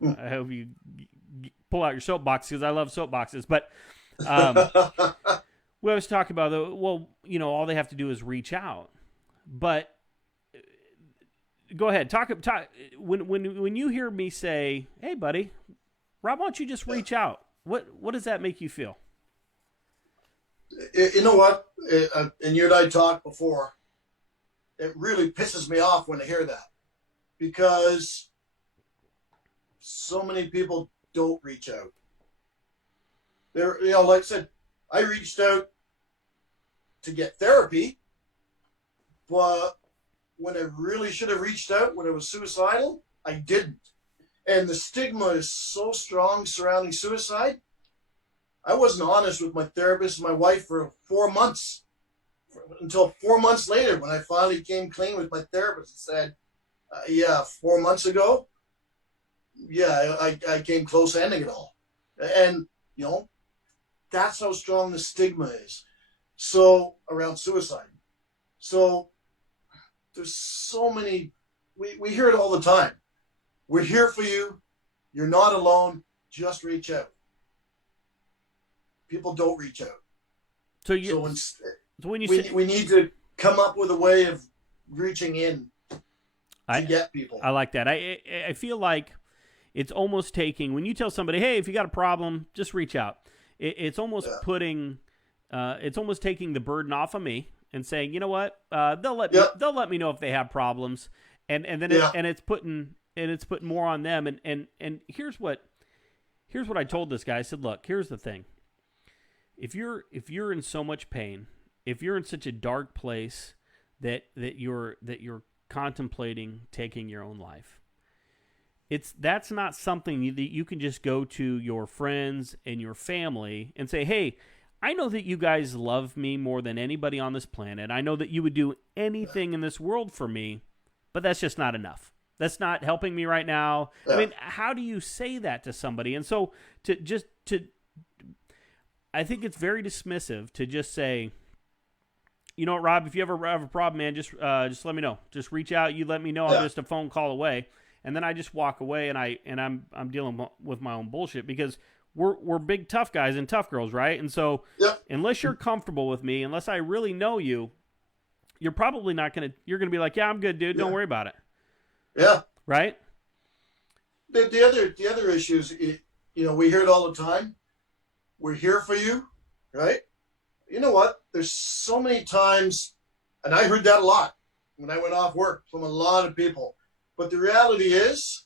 pull out your soapbox because I love soapboxes, but we always talk about all they have to do is reach out, but. Go ahead. Talk. When you hear me say, "Hey, buddy, Rob, why don't you just reach out?" What does that make you feel? You know what? And you and I talked before. It really pisses me off when I hear that because so many people don't reach out. Like I said, I reached out to get therapy, but when I really should have reached out when I was suicidal, I didn't. And the stigma is so strong surrounding suicide. I wasn't honest with my therapist and my wife for 4 months, until 4 months later when I finally came clean with my therapist and said, 4 months ago, I came close to ending it all. And, that's how strong the stigma is. So, around suicide. So, there's so many, we hear it all the time. We're here for you. You're not alone. Just reach out. People don't reach out. We need to come up with a way of reaching in to get people. I like that. I feel like it's almost taking, when you tell somebody, hey, if you got a problem, just reach out. It's almost putting, it's almost taking the burden off of me and saying, you know what, they'll let me know if they have problems, and then it's putting more on them. And here's what I told this guy. I said, look, here's the thing. If you're in so much pain, if you're in such a dark place that you're contemplating taking your own life, that's not something that you can just go to your friends and your family and say, hey, I know that you guys love me more than anybody on this planet. I know that you would do anything in this world for me, but that's just not enough. That's not helping me right now. Yeah. I mean, how do you say that to somebody? And so I think it's very dismissive to just say, you know what, Rob, if you ever have a problem, man, just let me know. Just reach out. You let me know. I'm just a phone call away. And then I just walk away, and I'm dealing with my own bullshit, because we're big tough guys and tough girls, right? And so unless you're comfortable with me, unless I really know you, you're probably not gonna. You're gonna be like, yeah, I'm good, dude. Don't worry about it. Yeah. Right. The other issues, we hear it all the time. We're here for you, right? You know what? There's so many times, and I heard that a lot when I went off work from a lot of people. But the reality is,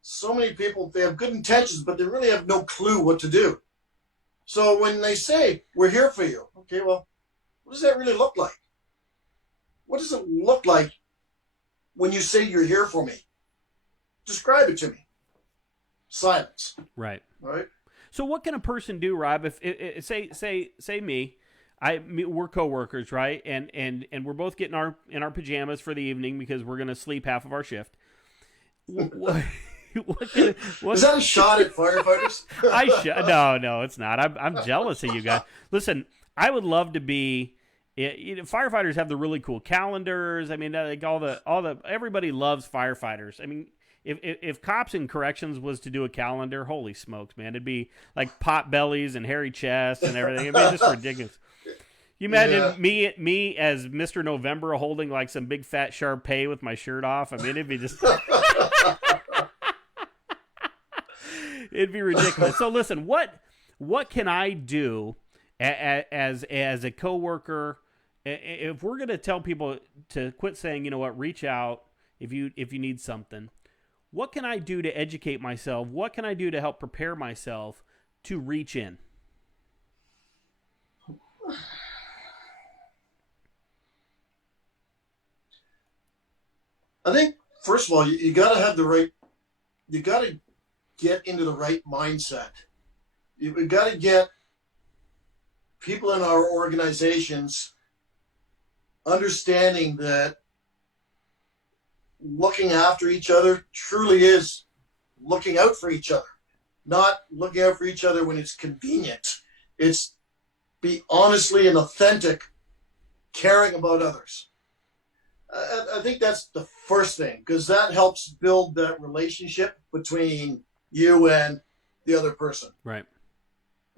so many people, they have good intentions, but they really have no clue what to do. So when they say, we're here for you, okay, well, what does that really look like? What does it look like when you say you're here for me? Describe it to me. Silence. Right. Right. So what can a person do, Rob? If say me, we're coworkers, right? And we're both getting in our pajamas for the evening because we're going to sleep half of our shift. Is that a shot at firefighters? No, it's not. I'm jealous of you guys. Listen, I would love to be. Firefighters have the really cool calendars. I mean, like everybody loves firefighters. I mean, if cops and corrections was to do a calendar, holy smokes, man, it'd be like pot bellies and hairy chests and everything. I mean, just ridiculous. You imagine me as Mr. November holding like some big fat Shar-Pei with my shirt off. I mean, it'd be just it'd be ridiculous. So listen, what can I do as a coworker? If we're going to tell people to quit saying, you know what, reach out if you need something, what can I do to educate myself? What can I do to help prepare myself to reach in? I think, first of all, you got to have you got to get into the right mindset. You've got to get people in our organizations understanding that looking after each other truly is looking out for each other, not looking out for each other when it's convenient. It's be honestly and authentic, caring about others. I think that's the first thing, because that helps build that relationship between you and the other person. Right.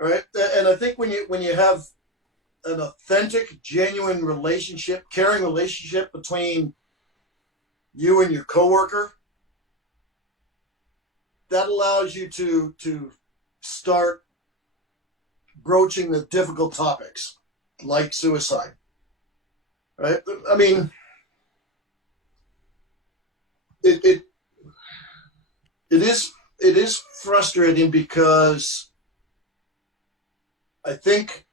All right. And I think when you have an authentic, genuine relationship, caring relationship between you and your coworker, that allows you to start broaching the difficult topics like suicide. Right? I mean, it is frustrating, because I think,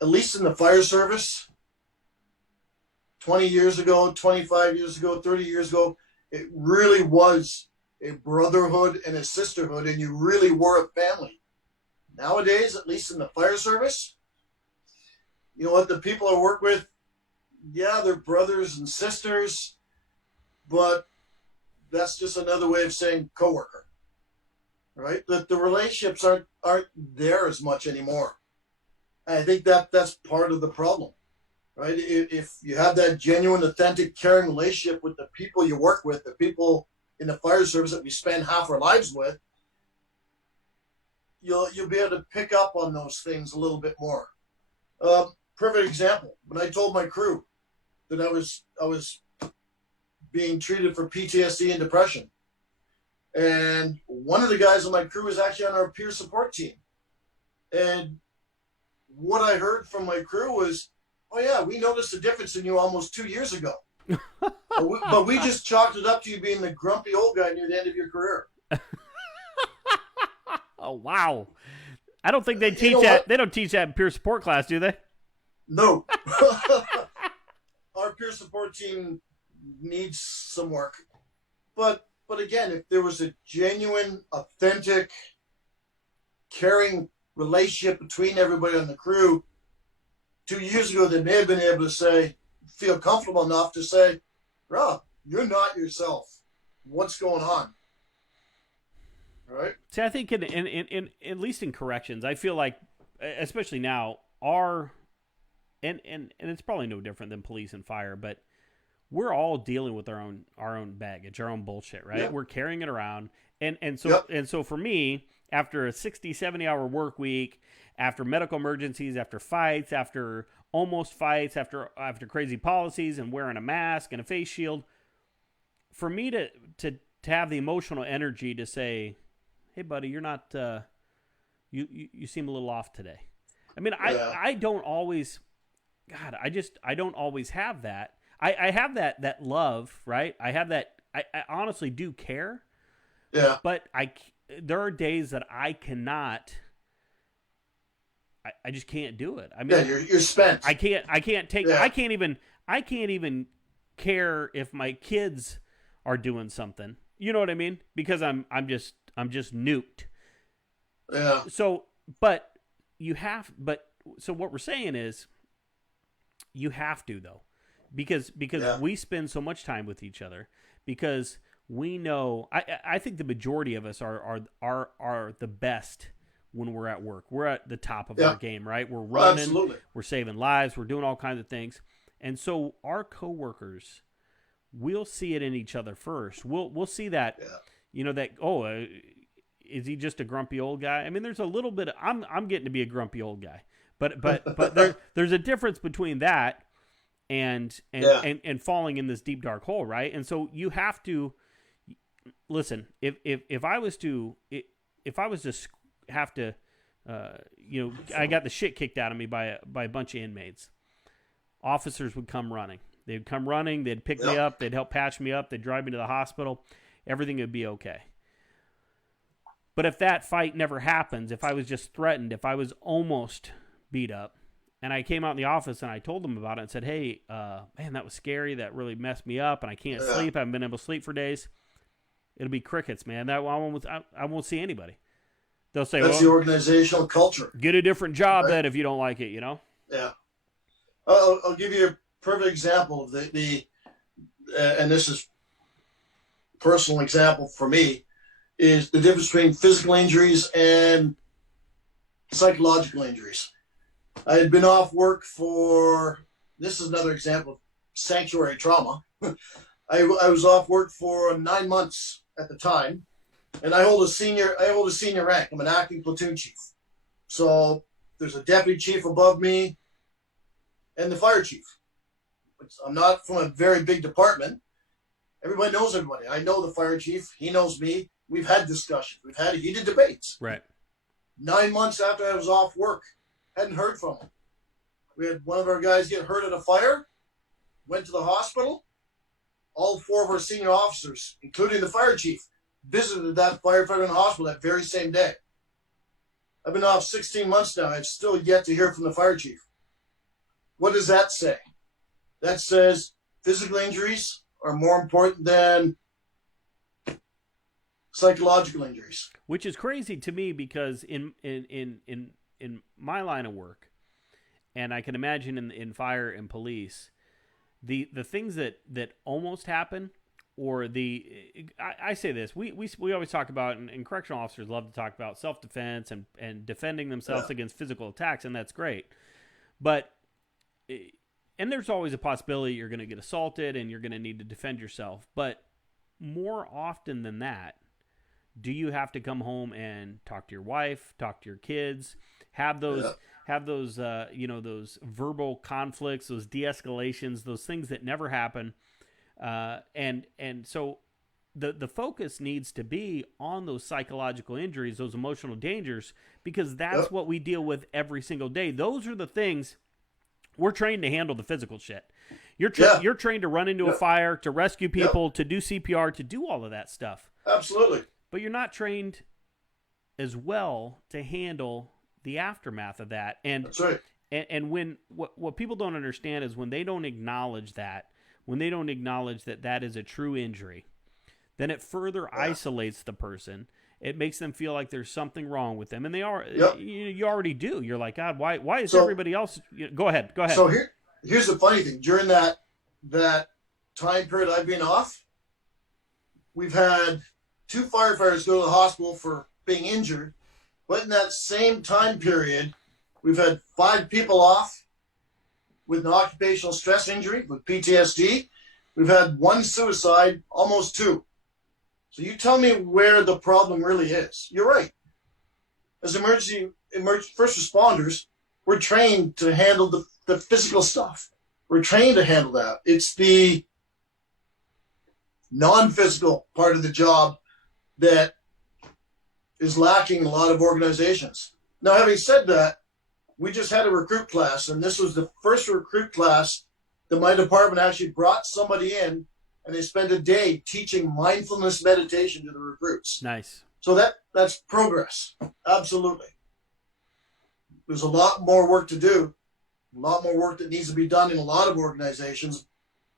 at least in the fire service, 20 years ago, 25 years ago, 30 years ago, it really was a brotherhood and a sisterhood, and you really were a family. Nowadays, at least in the fire service, you know what, the people I work with, yeah, they're brothers and sisters, but that's just another way of saying coworker, right? That the relationships aren't there as much anymore. And I think that's part of the problem, right? If you have that genuine, authentic, caring relationship with the people you work with, the people in the fire service that we spend half our lives with, you'll be able to pick up on those things a little bit more. perfect example. When I told my crew that I was being treated for PTSD and depression, and one of the guys on my crew was actually on our peer support team, and what I heard from my crew was, "Oh yeah, we noticed a difference in you almost 2 years ago, but we just chalked it up to you being the grumpy old guy near the end of your career." Oh wow! I don't think they teach that. They don't teach that in peer support class, do they? No. Our peer support team needs some work, but again, if there was a genuine, authentic, caring relationship between everybody on the crew 2 years ago, they may have been able to feel comfortable enough to say, "Rob, you're not yourself. What's going on?" Right? See, I think in at least in corrections, I feel like, especially now, and it's probably no different than police and fire, but we're all dealing with our own baggage, our own bullshit, right? Yeah. We're carrying it around. And so Yep. and so for me, after a 60, 70-hour work week, after medical emergencies, after fights, after almost fights, after crazy policies and wearing a mask and a face shield, for me to have the emotional energy to say, "Hey buddy, you're not you seem a little off today." I mean, Yeah. I don't always, God, I don't always have that. I have that love, right? I have that. I honestly do care, Yeah. but there are days that I cannot. I just can't do it. I mean, Yeah, you're spent. I can't take. Yeah. I can't even care if my kids are doing something. You know what I mean? Because I'm just nuked. Yeah. So what we're saying is, you have to though, because Yeah. we spend so much time with each other, because we know. I think the majority of us are the best when we're at work. We're at the top of Yeah. our game, right? We're running, Absolutely. we're saving lives, we're doing all kinds of things, and so our coworkers, we'll see it in each other first. We'll see that, Yeah. Is he just a grumpy old guy? I mean, there's a little bit. I'm getting to be a grumpy old guy, but there's a difference between that and falling in this deep dark hole, right? And so you have to listen. If I was to have to, I got the shit kicked out of me by a bunch of inmates. Officers would come running. They'd come running. They'd pick me up. They'd help patch me up. They'd drive me to the hospital. Everything would be okay. But if that fight never happens, if I was just threatened, if I was almost beat up, and I came out in the office and I told them about it and said, "Hey, man, that was scary. That really messed me up, and I can't sleep. I haven't been able to sleep for days." It'll be crickets, man. I won't see anybody. They'll say, That's the organizational culture. Get a different job then if you don't like it, Yeah. I'll give you a perfect example of the and this is a personal example for me, is the difference between physical injuries and psychological injuries. I had been off work this is another example of sanctuary trauma. I was off work for 9 months at the time, and I hold a senior rank. I'm an acting platoon chief. So there's a deputy chief above me and the fire chief. I'm not from a very big department. Everybody knows everybody. I know the fire chief. He knows me. We've had discussions. We've had heated debates. Right. 9 months after I was off work, hadn't heard from him. We had one of our guys get hurt at a fire, went to the hospital. All 4 of our senior officers, including the fire chief, visited that firefighter in the hospital that very same day. I've been off 16 months now. I've still yet to hear from the fire chief. What does that say? That says physical injuries are more important than psychological injuries. Which is crazy to me, because in my line of work, and I can imagine in fire and police, the things that almost happen, or I say this, we always talk about, and correctional officers love to talk about self-defense and defending themselves against physical attacks, and that's great. But and there's always a possibility you're going to get assaulted and you're going to need to defend yourself. But more often than that, do you have to come home and talk to your wife, talk to your kids, have those have those, those verbal conflicts, those de-escalations, those things that never happen. And so the focus needs to be on those psychological injuries, those emotional dangers, because that's what we deal with every single day. Those are the things we're trained to handle. The physical shit. You're trained to run into a fire, to rescue people, to do CPR, to do all of that stuff. Absolutely. But you're not trained as well to handle the aftermath of that. And that's right. And when what people don't understand is when they don't acknowledge that, when they don't acknowledge that that is a true injury, then it further isolates the person. It makes them feel like there's something wrong with them, and they are. You already do. You're like, God, why is everybody else? Go ahead. So here's the funny thing. During that time period I've been off, we've had 2 firefighters go to the hospital for being injured, but in that same time period, we've had 5 people off with an occupational stress injury, with PTSD. We've had 1 suicide, almost 2. So you tell me where the problem really is. You're right. As first responders, we're trained to handle the physical stuff. We're trained to handle that. It's the non-physical part of the job that is lacking in a lot of organizations. Now, having said that, we just had a recruit class, and this was the first recruit class that my department actually brought somebody in, and they spent a day teaching mindfulness meditation to the recruits. Nice. So that's progress. Absolutely. There's a lot more work to do, a lot more work that needs to be done in a lot of organizations,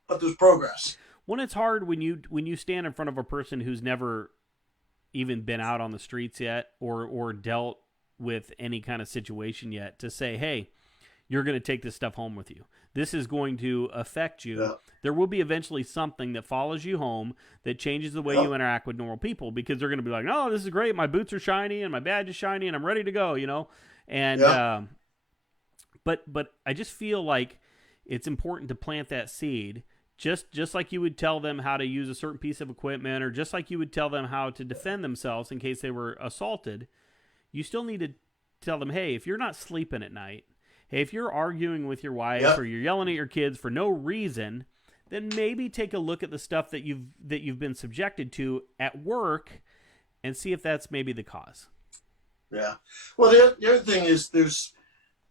but there's progress. When it's hard when you stand in front of a person who's never even been out on the streets yet or dealt with any kind of situation yet, to say, hey, you're going to take this stuff home with you. This is going to affect you. Yeah. There will be eventually something that follows you home that changes the way you interact with normal people, because they're going to be like, oh, this is great. My boots are shiny and my badge is shiny and I'm ready to go, And but I just feel like it's important to plant that seed. Just like you would tell them how to use a certain piece of equipment, or just like you would tell them how to defend themselves in case they were assaulted, you still need to tell them, hey, if you're not sleeping at night, hey, if you're arguing with your wife or you're yelling at your kids for no reason, then maybe take a look at the stuff that you've been subjected to at work and see if that's maybe the cause. Yeah. Well, the other thing is there's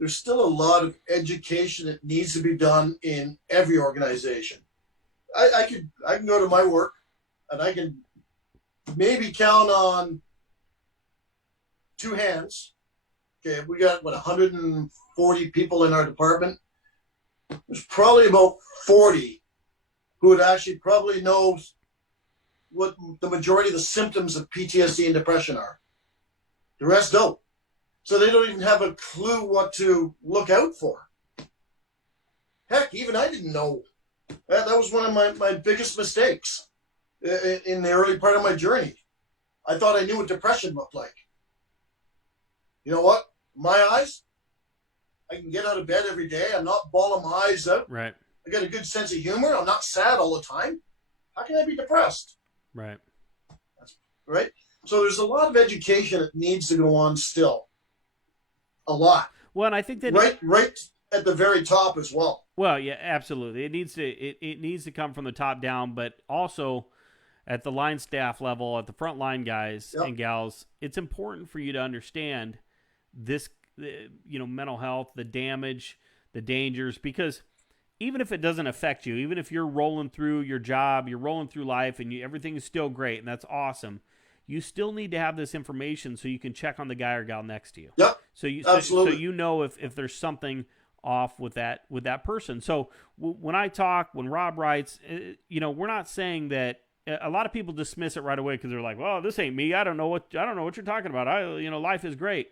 still a lot of education that needs to be done in every organization. I can go to my work and I can maybe count on 2 hands. Okay, we got 140 people in our department. There's probably about 40 who would actually probably know what the majority of the symptoms of PTSD and depression are. The rest don't. So they don't even have a clue what to look out for. Heck, even I didn't know. That was one of my biggest mistakes in the early part of my journey. I thought I knew what depression looked like. You know what? My eyes, I can get out of bed every day. I'm not bawling my eyes out. Right. I got a good sense of humor. I'm not sad all the time. How can I be depressed? Right. Right? So there's a lot of education that needs to go on still. A lot. Well, and I think that right at the very top as well. Well, yeah, absolutely. It needs to come from the top down, but also at the line staff level, at the front line guys and gals, it's important for you to understand this, mental health, the damage, the dangers, because even if it doesn't affect you, even if you're rolling through your job, you're rolling through life, and everything is still great, and that's awesome, you still need to have this information so you can check on the guy or gal next to you. Yep. So absolutely. So you know if there's something off with that person. So when Rob writes, we're not saying that. A lot of people dismiss it right away because they're like, well, this ain't me. I don't know what you're talking about. Life is great.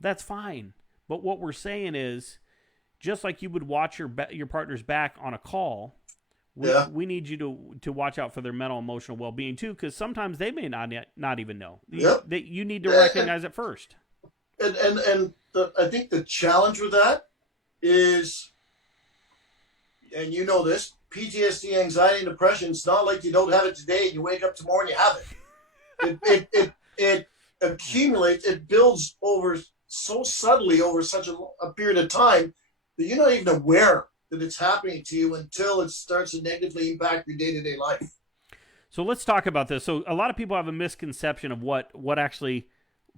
That's fine. But what we're saying is, just like you would watch your partner's back on a call, we need you to watch out for their mental, emotional well-being too, because sometimes they may not even know. That you need to recognize it first. And I think the challenge with that is, and you know this, PTSD, anxiety, and depression, it's not like you don't have it today and you wake up tomorrow and you have it. It accumulates, it builds over so subtly over such a period of time that you're not even aware that it's happening to you until it starts to negatively impact your day-to-day life. So let's talk about this. So a lot of people have a misconception of what actually,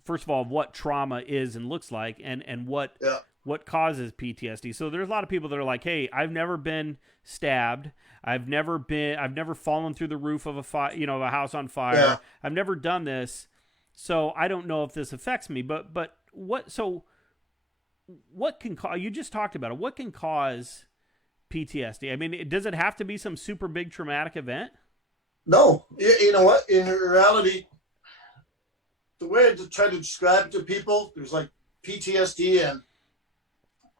first of all, what trauma is and looks like, and what causes PTSD. So there's a lot of people that are like, hey, I've never been stabbed. I've never fallen through the roof of a house on fire. Yeah. I've never done this. So I don't know if this affects me, but what can cause, you just talked about it. What can cause PTSD? I mean, does it have to be some super big traumatic event? No, you know what? In reality, the way I try to describe it to people, there's like PTSD and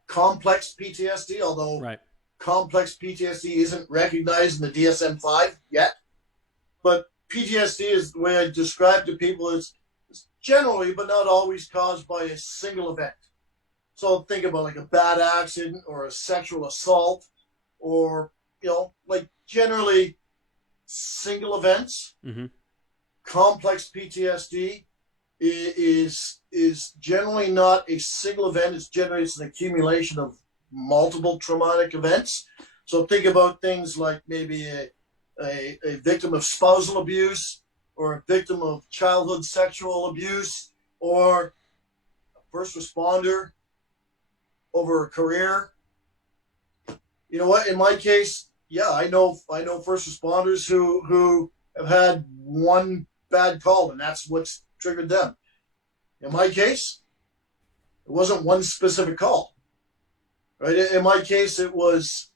complex PTSD, although right. complex PTSD isn't recognized in the DSM-5 yet. But PTSD is the way I describe to people is generally, but not always, caused by a single event. So think about like a bad accident or a sexual assault, or, like generally single events. Mm-hmm. Complex PTSD is generally not a single event. It's an accumulation of multiple traumatic events. So think about things like maybe a victim of spousal abuse, or a victim of childhood sexual abuse, or a first responder over a career. You know what? In my case, yeah, I know first responders who have had one bad call, and that's what's triggered them. In my case, it wasn't one specific call, right? In my case, it was,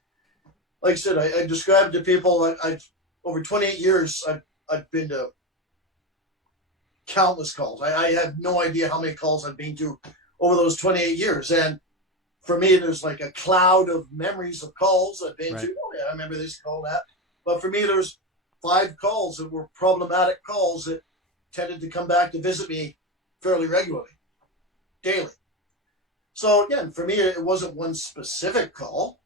like I said, I described to people, I've over 28 years, I've been to countless calls. I have no idea how many calls I've been to over those 28 years. And for me, there's like a cloud of memories of calls I've been to. Oh, yeah, I remember this call, that. But for me, there's 5 calls that were problematic calls that tended to come back to visit me fairly regularly, daily. So again, for me, it wasn't one specific call,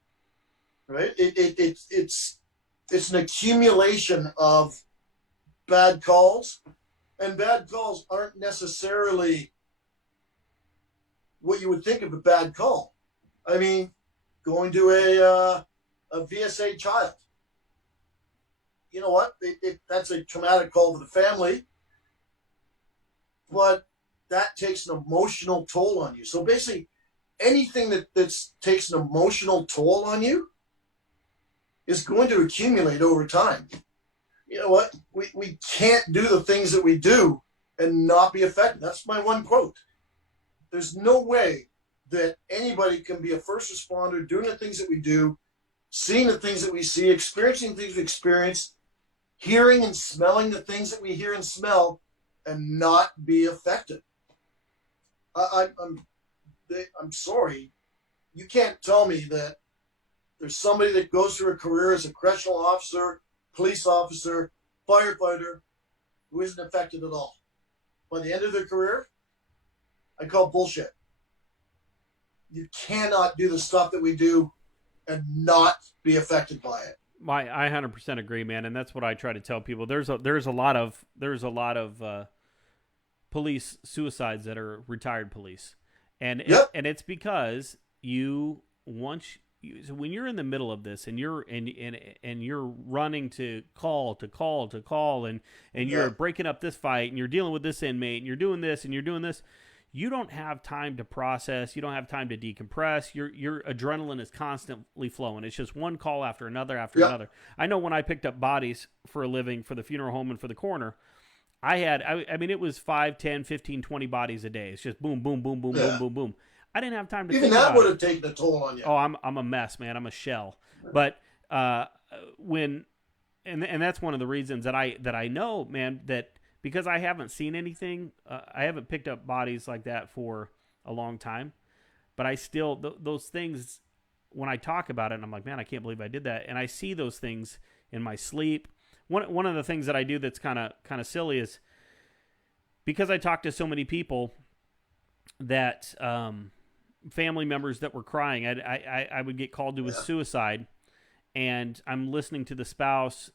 right? It's an accumulation of bad calls, and bad calls aren't necessarily what you would think of a bad call. I mean, going to a VSA child. You know what? That's a traumatic call for the family, but that takes an emotional toll on you. So basically, anything that takes an emotional toll on you is going to accumulate over time. You know what? We can't do the things that we do and not be affected. That's my one quote. There's no way that anybody can be a first responder doing the things that we do, seeing the things that we see, experiencing things we experience, hearing and smelling the things that we hear and smell, and not be affected. I'm sorry. You can't tell me that there's somebody that goes through a career as a correctional officer, police officer, firefighter, who isn't affected at all. By the end of their career, I call bullshit. You cannot do the stuff that we do and not be affected by it. I 100% agree, man, and that's what I try to tell people. There's a lot of police suicides that are retired police, and it's because when you're in the middle of this and you're running to call and you're breaking up this fight and you're dealing with this inmate and you're doing this and you're doing this, you don't have time to process. You don't have time to decompress. Your adrenaline is constantly flowing. It's just one call after another after another. I know when I picked up bodies for a living for the funeral home and for the coroner, I mean, it was 5, 10, 15, 20 bodies a day. It's just boom, boom, boom, boom, boom, boom, boom. I didn't have time to even think that about would it. have taken a toll on you. Oh, I'm a mess, man. I'm a shell. But and that's one of the reasons that I know, man, that because I haven't seen anything, I haven't picked up bodies like that for a long time. But I still those things, when I talk about it, and I'm like, man, I can't believe I did that. And I see those things in my sleep. One of the things that I do that's kind of silly is because I talk to so many people that family members that were crying. I would get called to a suicide, and I'm listening to the spouse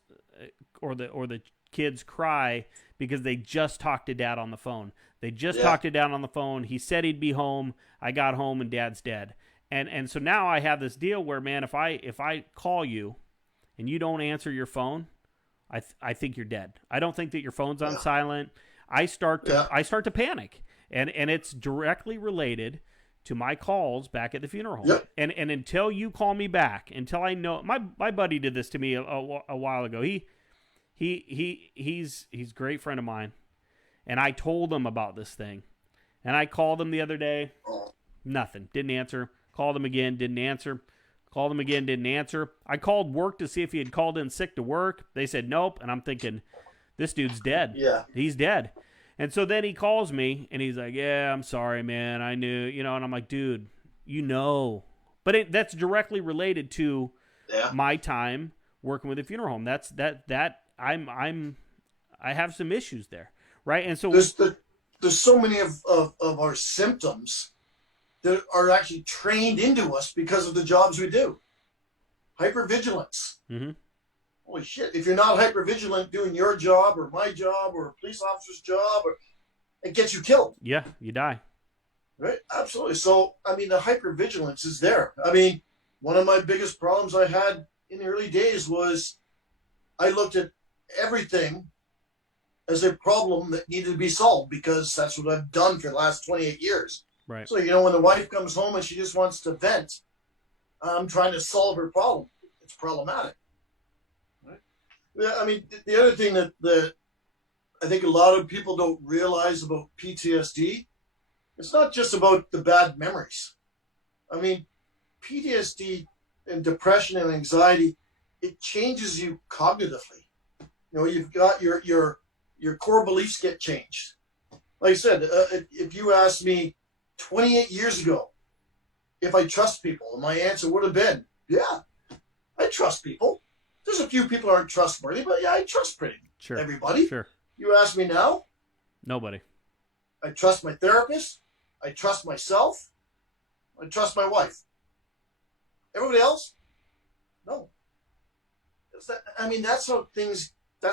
or the kids cry because they just talked to dad on the phone. They just talked to dad on the phone. He said he'd be home. I got home and dad's dead. And so now I have this deal where, man, if I call you and you don't answer your phone, I think you're dead. I don't think that your phone's on silent. I start to panic. And it's directly related to my calls back at the funeral home. Yep. And until you call me back, until I know, my buddy did this to me a while ago. He's a great friend of mine. And I told him about this thing. And I called him the other day. Nothing. Didn't answer. Called him again. Didn't answer. Called him again. Didn't answer. I called work to see if he had called in sick to work. They said nope. And I'm thinking, this dude's dead. Yeah. He's dead. And so then he calls me and he's like, yeah, I'm sorry, man. I knew, and I'm like, dude, But that's directly related to my time working with a funeral home. I have some issues there. Right. And so there's so many of our symptoms that are actually trained into us because of the jobs we do. Hypervigilance. Mm-hmm. Holy shit. If you're not hypervigilant doing your job or my job or a police officer's job, it gets you killed. Yeah, you die. Right? Absolutely. So, the hypervigilance is there. One of my biggest problems I had in the early days was I looked at everything as a problem that needed to be solved because that's what I've done for the last 28 years. Right. So, when the wife comes home and she just wants to vent, I'm trying to solve her problem. It's problematic. Right? Yeah, the other thing that I think a lot of people don't realize about PTSD, it's not just about the bad memories. PTSD and depression and anxiety, it changes you cognitively. You've got your core beliefs get changed. Like I said, if you asked me 28 years ago if I trust people, my answer would have been, yeah, I trust people. There's a few people who aren't trustworthy, but yeah, I trust everybody. Sure. You ask me now? Nobody. I trust my therapist. I trust myself. I trust my wife. Everybody else? No. That's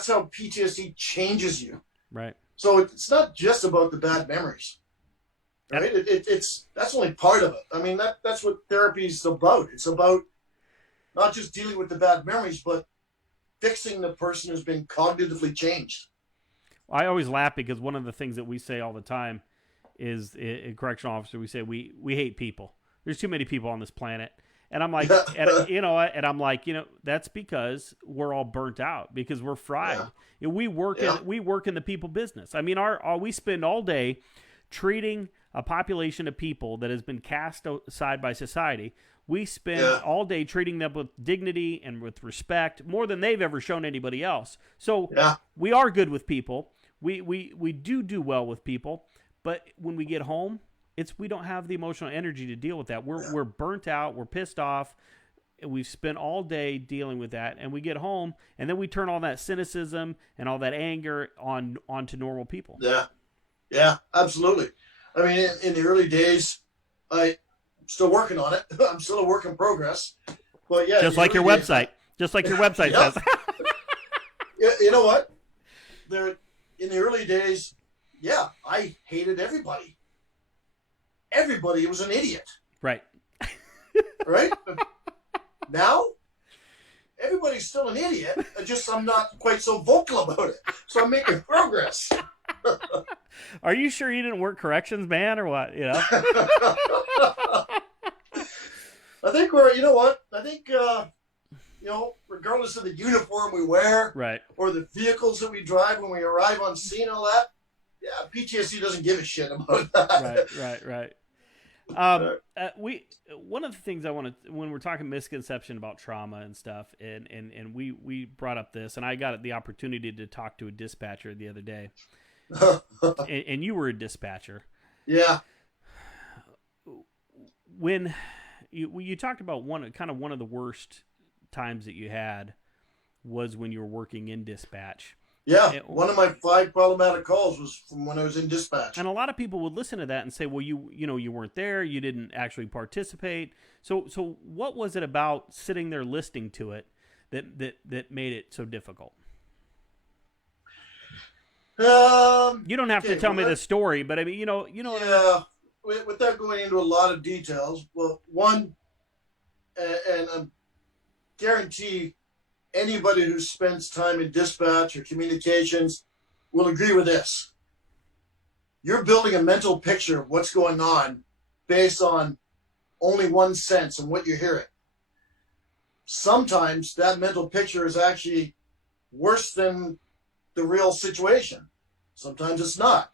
how PTSD changes you. Right. So it's not just about the bad memories. Right? That's only part of it. That's what therapy is about. It's about not just dealing with the bad memories, but fixing the person who's been cognitively changed. I always laugh because one of the things that we say all the time is, in correctional officer, we say we hate people. There's too many people on this planet. And I'm like, that's because we're all burnt out because we're fried. Yeah. We work in the people business. We spend all day treating a population of people that has been cast aside by society. We spend all day treating them with dignity and with respect more than they've ever shown anybody else. So we are good with people. We do well with people, but when we get home, we don't have the emotional energy to deal with that. We're burnt out. We're pissed off. We've spent all day dealing with that, and we get home, and then we turn all that cynicism and all that anger onto normal people. Yeah, absolutely. In the early days, I'm still working on it. I'm still a work in progress. But yeah, just like your website. Just like your website says. Yeah, you know what? In the early days, I hated everybody. Everybody was an idiot. Right. Right? Now, everybody's still an idiot. I'm not quite so vocal about it. So I'm making progress. Are you sure you didn't work corrections, man, or what? I think regardless of the uniform we wear, right, or the vehicles that we drive when we arrive on scene, all that, PTSD doesn't give a shit about that. Right. One of the things I want to, when we're talking misconception about trauma and stuff, and we brought up this, and I got the opportunity to talk to a dispatcher the other day, and you were a dispatcher. Yeah. When you talked about one of the worst times that you had was when you were working in dispatch. Yeah, one of my 5 problematic calls was from when I was in dispatch. And a lot of people would listen to that and say, well, you weren't there, you didn't actually participate. So what was it about sitting there listening to it that made it so difficult? You don't have to tell me the story, but I mean, you know what I mean? Yeah, without going into a lot of details, well, one, and I guarantee anybody who spends time in dispatch or communications will agree with this. You're building a mental picture of what's going on based on only one sense and what you're hearing. Sometimes that mental picture is actually worse than the real situation. Sometimes it's not.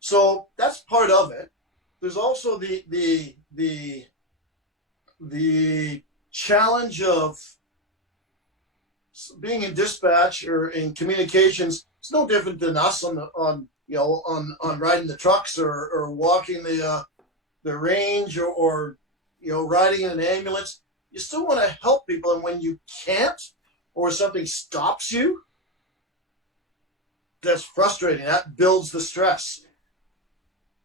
So that's part of it. There's also the challenge of being in dispatch or in communications. It's no different than us on riding the trucks or walking the range or riding in an ambulance. You still want to help people, and when you can't or something stops you, that's frustrating. That builds the stress.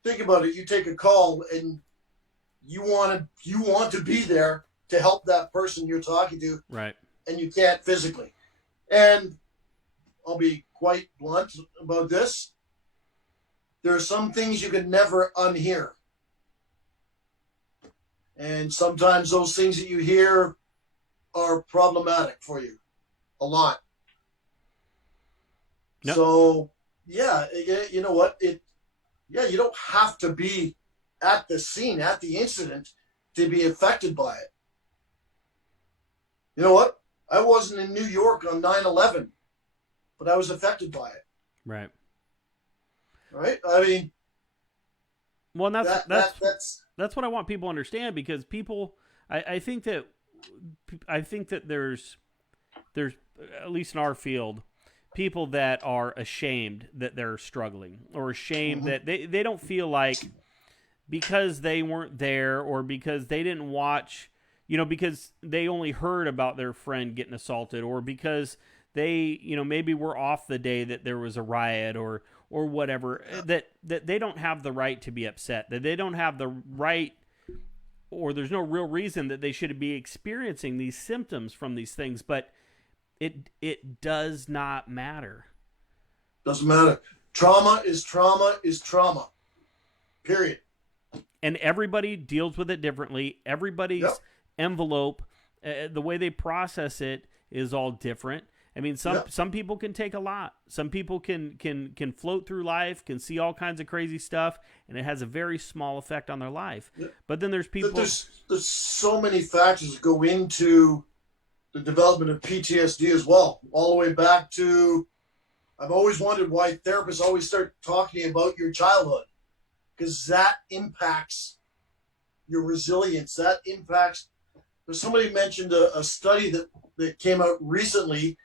Think about it. You take a call and you want to be there to help that person you're talking to, right? And you can't physically. And I'll be quite blunt about this. There are some things you can never unhear. And sometimes those things that you hear are problematic for you a lot. Yep. So, yeah, you know what? You don't have to be at the scene, at the incident, to be affected by it. You know what? I wasn't in New York on 9/11, but I was affected by it. Right. Right? I mean, well, that's what I want people to understand, because people, I think that there's at least in our field, people that are ashamed that they're struggling, or ashamed that they don't feel like, because they weren't there, or because they didn't watch, because they only heard about their friend getting assaulted, or because they, maybe were off the day that there was a riot or whatever, that they don't have the right to be upset, that they don't have the right, or there's no real reason that they should be experiencing these symptoms from these things. But it does not matter. Doesn't matter. Trauma is trauma is trauma. Period. And everybody deals with it differently. Everybody's envelope, the way they process it is all different. I mean, some people can take a lot. Some people can float through life, can see all kinds of crazy stuff, and it has a very small effect on their life. Yeah. But then there's people. There's so many factors that go into the development of PTSD as well. All the way back to, I've always wondered why therapists always start talking about your childhood, because that impacts your resilience. That impacts. Somebody mentioned a study that came out recently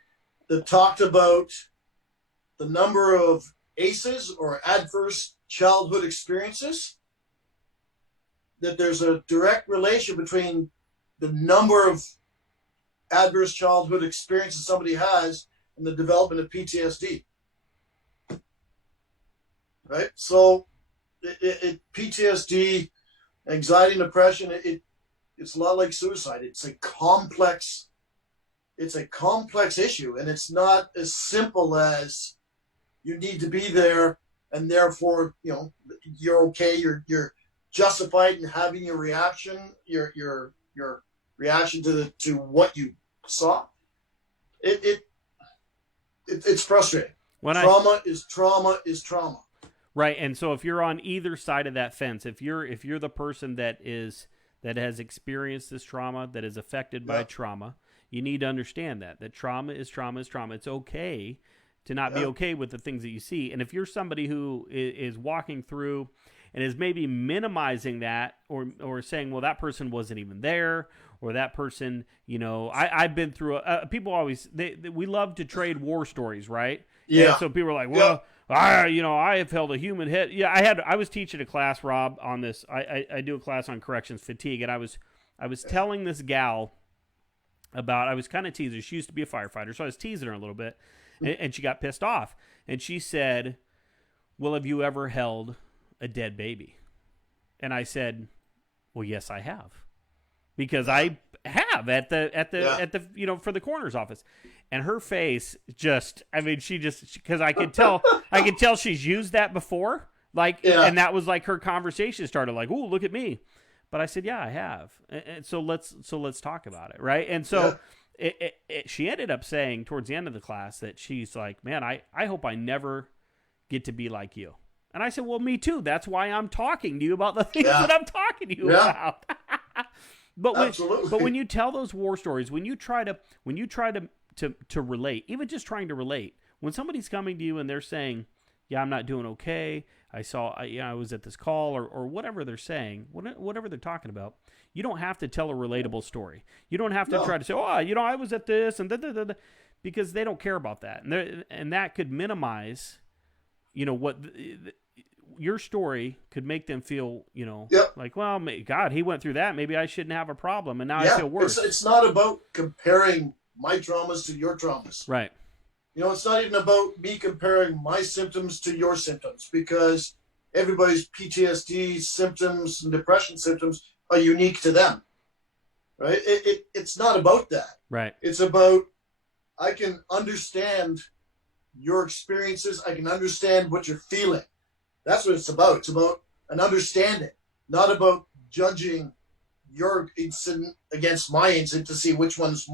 that talked about the number of ACEs, or adverse childhood experiences, that there's a direct relation between the number of adverse childhood experiences somebody has and the development of PTSD. Right? So PTSD, anxiety and depression, it's a lot like suicide. It's a complex issue, and it's not as simple as you need to be there and therefore you're okay, you're justified in having your reaction, your reaction to what you saw. It's frustrating. Trauma is trauma. Right, and so if you're on either side of that fence, if you're the person that has experienced this trauma, that is affected by trauma, you need to understand that trauma is trauma is trauma. It's okay to not be okay with the things that you see. And if you're somebody who is walking through and is maybe minimizing that, or saying, well, that person wasn't even there, or that person, I've been through people always, we love to trade war stories, right? Yeah. And so people are like, well, I have held a human hit. Yeah, I was teaching a class, Rob, on this. I do a class on corrections fatigue, and I was telling this gal about, I was kind of teasing her. She used to be a firefighter, so I was teasing her a little bit, and she got pissed off. And she said, well, have you ever held a dead baby? And I said, well, yes, I have. Because I have at the for the coroner's office. And her face just, I mean, because I could tell she's used that before. Like, and that was like her conversation started like, "Ooh, look at me." But I said, "Yeah, I have." And so let's talk about it. Right. And so she ended up saying towards the end of the class that she's like, "Man, I hope I never get to be like you." And I said, "Well, me too. That's why I'm talking to you about the things that I'm talking to you about." But when you tell those war stories, when you try to relate, even just trying to relate, when somebody's coming to you and they're saying, "Yeah, I'm not doing okay. I was at this call," or whatever they're saying, whatever they're talking about, you don't have to tell a relatable story. You don't have to try to say, "Oh, I was at this," and because they don't care about that, and that could minimize, what. Your story could make them feel, like, well, God, he went through that. Maybe I shouldn't have a problem, and now I feel worse. It's not about comparing my traumas to your traumas. Right. It's not even about me comparing my symptoms to your symptoms, because everybody's PTSD symptoms and depression symptoms are unique to them. Right? It's not about that. Right. It's about, I can understand your experiences. I can understand what you're feeling. That's what it's about. It's about an understanding, not about judging your incident against my incident to see which one's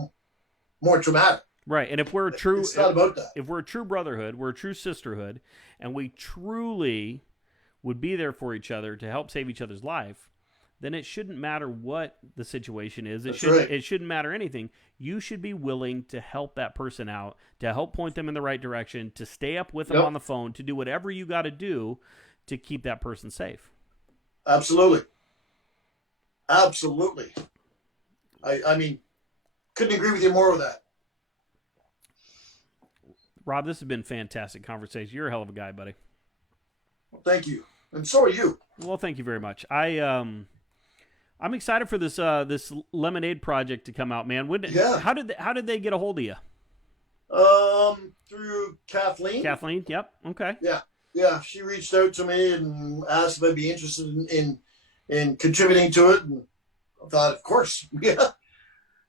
more traumatic. Right. And if we're it's not about that. If we're a true brotherhood, we're a true sisterhood, and we truly would be there for each other to help save each other's life, then it shouldn't matter what the situation is. It shouldn't matter anything. You should be willing to help that person out, to help point them in the right direction, to stay up with them on the phone, to do whatever you got to do to keep that person safe. Absolutely. Absolutely. I mean, couldn't agree with you more with that. Rob, this has been a fantastic conversation. You're a hell of a guy, buddy. Well, thank you. And so are you. Well, thank you very much. I'm excited for this this lemonade project to come out, man. How did they get a hold of you? Through Kathleen. Kathleen, yep. Okay. Yeah. She reached out to me and asked if I'd be interested in contributing to it, and I thought, of course, yeah.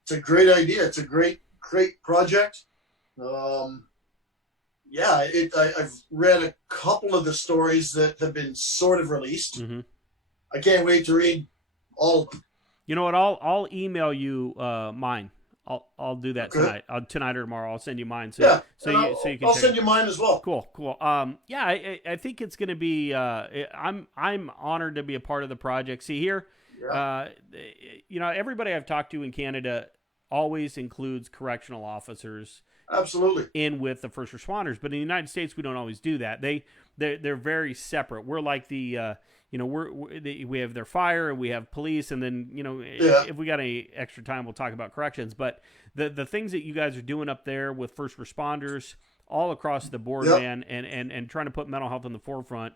It's a great idea. It's a great project. I've read a couple of the stories that have been sort of released. Mm-hmm. I can't wait to read all of them. You know what? I'll email you mine. I'll do that tonight. Tonight or tomorrow, I'll send you mine. So you can. I'll send you mine as well. Cool. I think it's going to be. I'm honored to be a part of the project. See here, everybody I've talked to in Canada always includes correctional officers. Absolutely. In with the first responders, but in the United States we don't always do that. They're very separate. We're like the we have their fire and we have police, and then if we got any extra time we'll talk about corrections. But the things that you guys are doing up there with first responders all across the board, man, and trying to put mental health in the forefront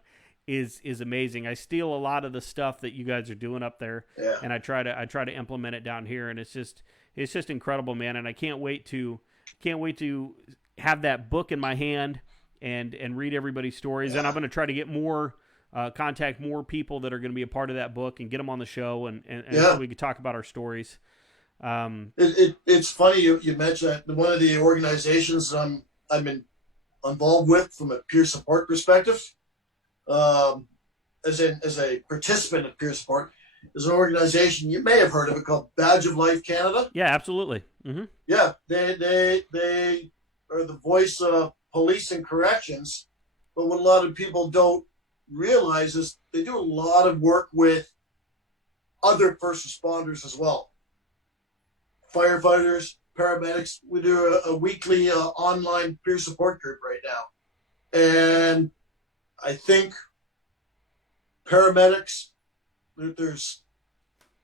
is amazing. I steal a lot of the stuff that you guys are doing up there, and I try to implement it down here, and it's just incredible, man. And I can't wait to have that book in my hand and read everybody's stories. And I'm going to try to get contact more people that are going to be a part of that book and get them on the show and so we can talk about our stories. It's funny you mentioned that. One of the organizations I've been involved with from a peer support perspective, as a participant of peer support, is an organization you may have heard of it called Badge of Life Canada. Yeah, absolutely. Mm-hmm. Yeah, they are the voice of police and corrections, but what a lot of people don't realize is they do a lot of work with other first responders as well. Firefighters, paramedics. We do a weekly online peer support group right now, and I think paramedics,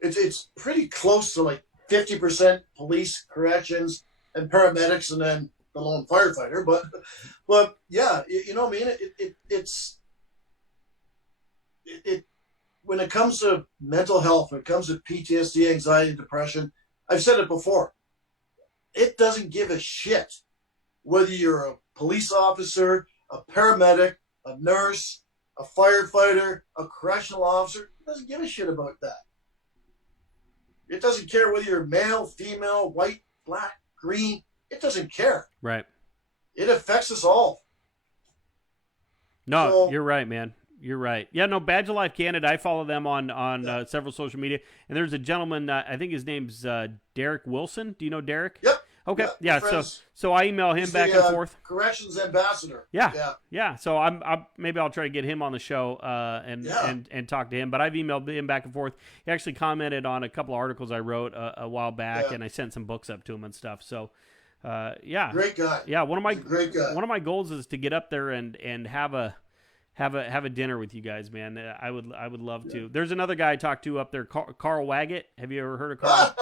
it's pretty close to like 50% police, corrections, and paramedics, and then the lone firefighter. But yeah, what I mean. It's when it comes to mental health, when it comes to PTSD, anxiety, depression, I've said it before. It doesn't give a shit whether you're a police officer, a paramedic, a nurse, a firefighter, a correctional officer. It doesn't give a shit about that. It doesn't care whether you're male, female, white, black, green. it doesn't care. Right. It affects us all. No, So- you're right, man. You're right. Yeah, no, Badge of Life Canada, I follow them on several social media. And there's a gentleman, I think his name's Derek Wilson. Do you know Derek? Yep. Okay. Yep, Yeah, friends. so I email him He's back the, and forth. Corrections ambassador. Yeah. So I'm maybe I'll try to get him on the show and talk to him. But I've emailed him back and forth. He actually commented on a couple of articles I wrote a while back, and I sent some books up to him and stuff. So, Great guy. Yeah, Great guy. One of my goals is to get up there and have a dinner with you guys, man. I would love to. There's another guy I talked to up there, Carl Waggett. Have you ever heard of Carl?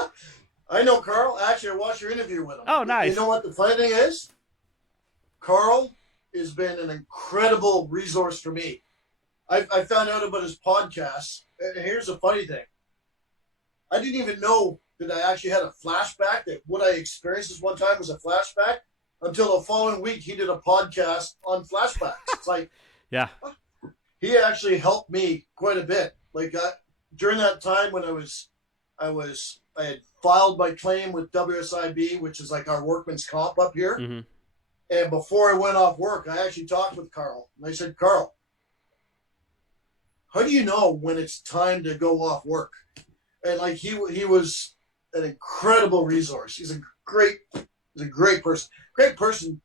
I know Carl. Actually, I watched your interview with him. Oh, nice. You know what the funny thing is? Carl has been an incredible resource for me. I found out about his podcast. And here's the funny thing. I didn't even know that I actually had a flashback, that what I experienced this one time was a flashback, until the following week he did a podcast on flashbacks. It's like, yeah. He actually helped me quite a bit. Like during that time when I had filed my claim with WSIB, which is like our workman's comp up here. Mm-hmm. And before I went off work, I actually talked with Carl. And I said, Carl, how do you know when it's time to go off work? And like he was an incredible resource. He's a great person. Great person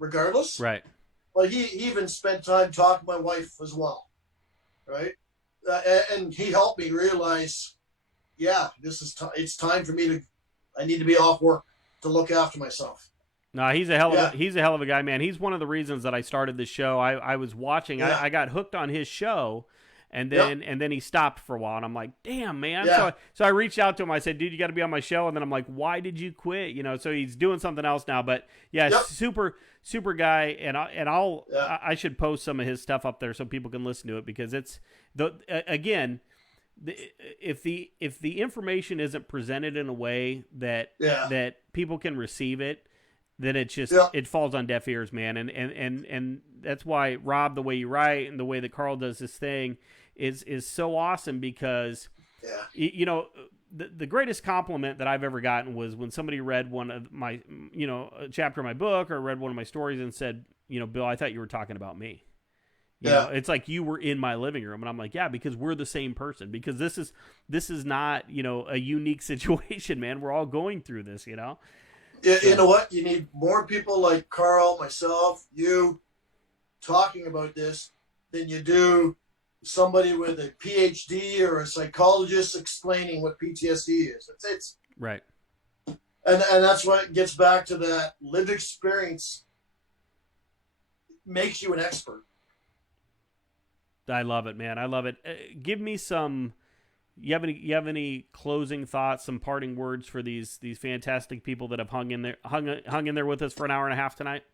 regardless. Right. Like he even spent time talking to my wife as well. Right. And he helped me realize, it's time for me I need to be off work to look after myself. No, he's a hell of a guy, man. He's one of the reasons that I started this show. I was watching. Yeah. I got hooked on his show, and then he stopped for a while, and I'm like, damn, man. Yeah. So I reached out to him. I said, dude, you got to be on my show. And then I'm like, why did you quit? You know. So he's doing something else now. But yeah, super guy, and I should post some of his stuff up there so people can listen to it, because it's again. If the information isn't presented in a way that people can receive it, then it just it falls on deaf ears, man. And that's why, Rob, the way you write and the way that Carl does this thing is so awesome, because you know, the greatest compliment that I've ever gotten was when somebody read one of my, you know, a chapter of my book, or read one of my stories and said, you know, Bill, I thought you were talking about me. You know, it's like you were in my living room, and I'm like, yeah, because we're the same person. Because this is not, you know, a unique situation, man. We're all going through this, you know. You know what? You need more people like Carl, myself, you, talking about this than you do somebody with a PhD or a psychologist explaining what PTSD is. It's right. And that's what gets back to that lived experience makes you an expert. I love it, man. I love it. Give me some. You have any closing thoughts, some parting words for these fantastic people that have hung in there with us for an hour and a half tonight?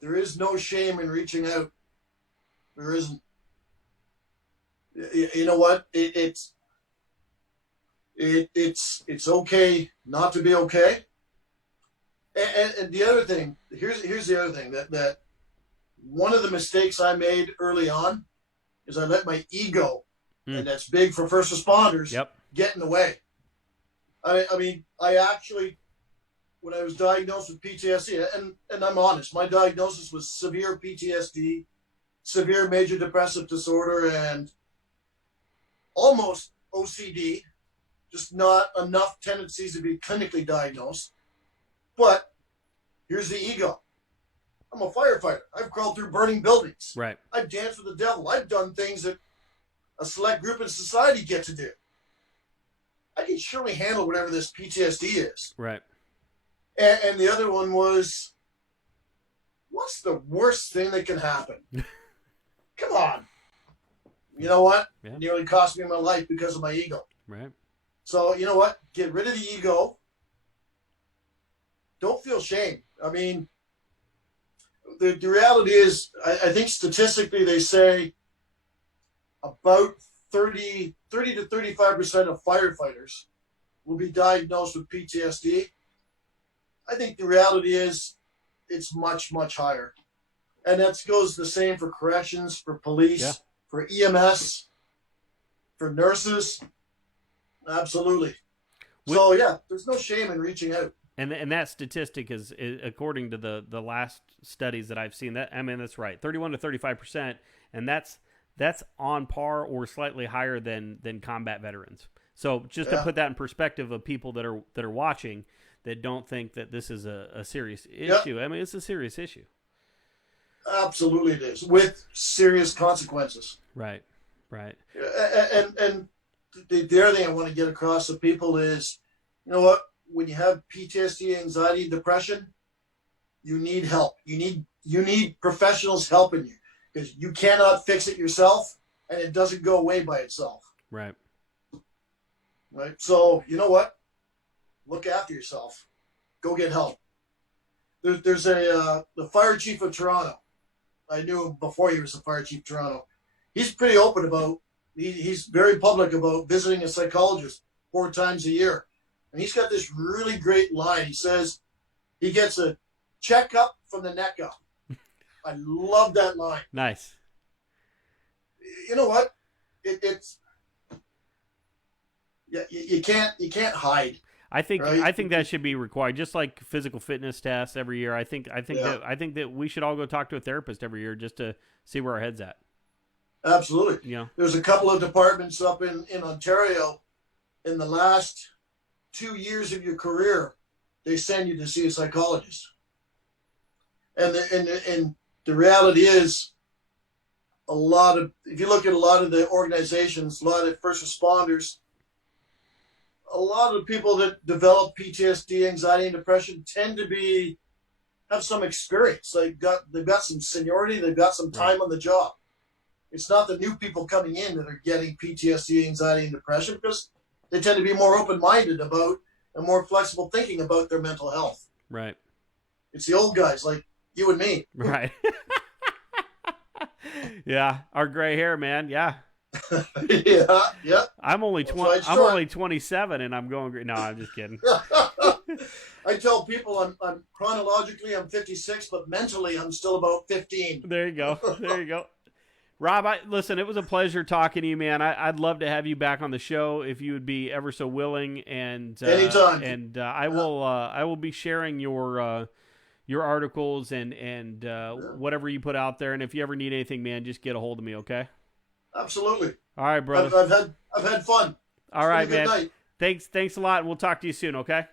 There is no shame in reaching out. There isn't. You know what? It's okay not to be okay. And the other thing, here's the other thing that one of the mistakes I made early on is I let my ego, and that's big for first responders, get in the way. I mean, I actually, when I was diagnosed with PTSD, and I'm honest, my diagnosis was severe PTSD, severe major depressive disorder, and almost OCD, just not enough tendencies to be clinically diagnosed. But here's the ego. I'm a firefighter. I've crawled through burning buildings. Right. I've danced with the devil. I've done things that a select group in society get to do. I can surely handle whatever this PTSD is. Right. And the other one was, what's the worst thing that can happen? Come on. You know what? Yeah. It nearly cost me my life because of my ego. Right. So, you know what? Get rid of the ego. Don't feel shame. I mean, the reality is, I think statistically they say about 30 to 35% of firefighters will be diagnosed with PTSD. I think the reality is it's much, much higher. And that goes the same for corrections, for police, for EMS, for nurses. Absolutely. So yeah, there's no shame in reaching out. And that statistic is according to the last studies that I've seen. That's right, 31 to 35%, and that's on par or slightly higher than combat veterans. So just to put that in perspective of people that are watching that don't think that this is a serious issue. I mean, it's a serious issue. Absolutely, it is, with serious consequences. Right. And the other thing I want to get across to people is, you know what? When you have PTSD, anxiety, depression, you need help. You need professionals helping you, because you cannot fix it yourself, and it doesn't go away by itself. Right. So you know what? Look after yourself. Go get help. There's the fire chief of Toronto. I knew him before he was the fire chief of Toronto. He's pretty open about. He's very public about visiting a psychologist 4 times a year. And he's got this really great line. He says he gets a checkup from the neck up. I love that line. Nice. You know what? It's you can't hide. I think right? I think that should be required, just like physical fitness tests every year. I think that we should all go talk to a therapist every year just to see where our head's at. Absolutely. Yeah. There's a couple of departments up in Ontario. In the last 2 years of your career, they send you to see a psychologist. And the reality is, if you look at a lot of the organizations, a lot of first responders, a lot of the people that develop PTSD, anxiety, and depression tend to have some experience. They've got some seniority, they've got some time on the job. It's not the new people coming in that are getting PTSD, anxiety, and depression, because they tend to be more open-minded about and more flexible thinking about their mental health. Right. It's the old guys like you and me. Right. Yeah, our gray hair, man. Yeah. Yeah. I'm only 27, and I'm going great. No, I'm just kidding. I tell people I'm chronologically I'm 56, but mentally I'm still about 15. There you go. Rob, listen, it was a pleasure talking to you, man. I'd love to have you back on the show if you would be ever so willing. And anytime. And I will be sharing your articles and whatever you put out there. And if you ever need anything, man, just get a hold of me, okay? Absolutely. All right, brother. I've had fun. All right, man. Night. Thanks a lot. We'll talk to you soon, okay?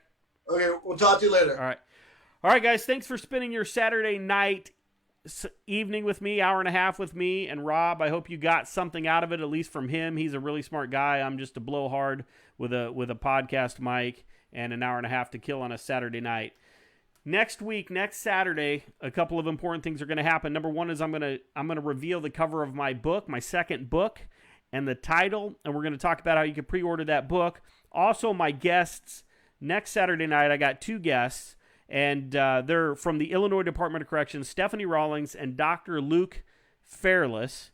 Okay, we'll talk to you later. All right, guys. Thanks for spending your Saturday night evening with me, hour and a half with me and Rob. I hope you got something out of it, at least from him. He's a really smart guy. I'm just a blowhard with a podcast mic and an hour and a half to kill on a Saturday night. Next Saturday, a couple of important things are going to happen. Number one is I'm going to reveal the cover of my book, my second book, and the title, and we're going to talk about how you can pre-order that book. Also, my guests next Saturday night. I got 2 guests. And they're from the Illinois Department of Corrections, Stephanie Rawlings and Dr. Luke Fairless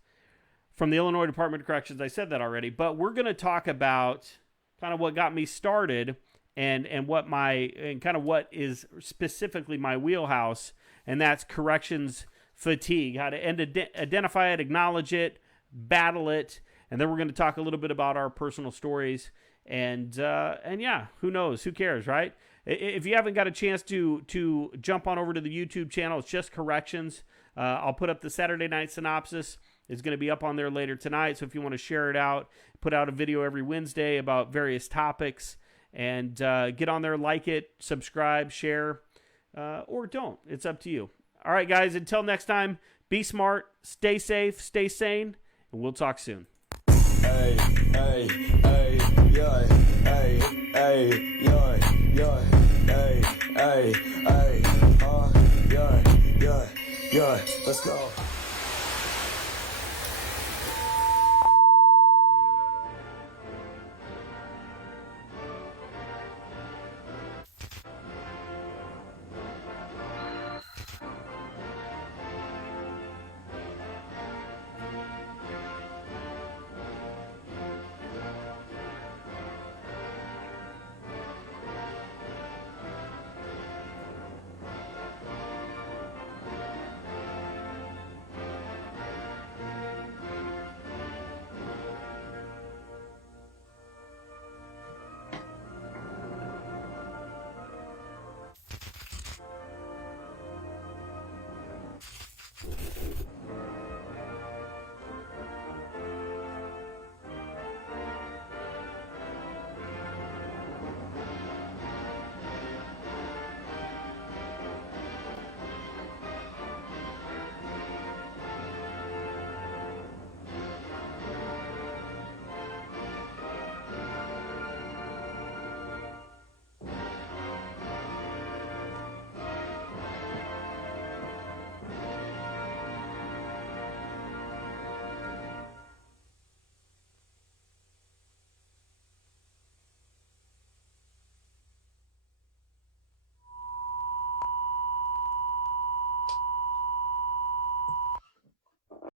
from the Illinois Department of Corrections. I said that already, but we're going to talk about kind of what got me started and kind of what is specifically my wheelhouse, and that's corrections fatigue, how to identify it, acknowledge it, battle it, and then we're going to talk a little bit about our personal stories, and yeah, who knows, who cares, right? If you haven't got a chance to jump on over to the YouTube channel, it's just Corrections. I'll put up the Saturday night synopsis. It's going to be up on there later tonight. So if you want to share it out, put out a video every Wednesday about various topics, and get on there, like it, subscribe, share, or don't. It's up to you. All right, guys, until next time, be smart, stay safe, stay sane, and we'll talk soon. Hey, hey, hey, yeah, hey, hey, yeah, yeah, hey, hey, hey, yeah, yeah, yeah, let's go.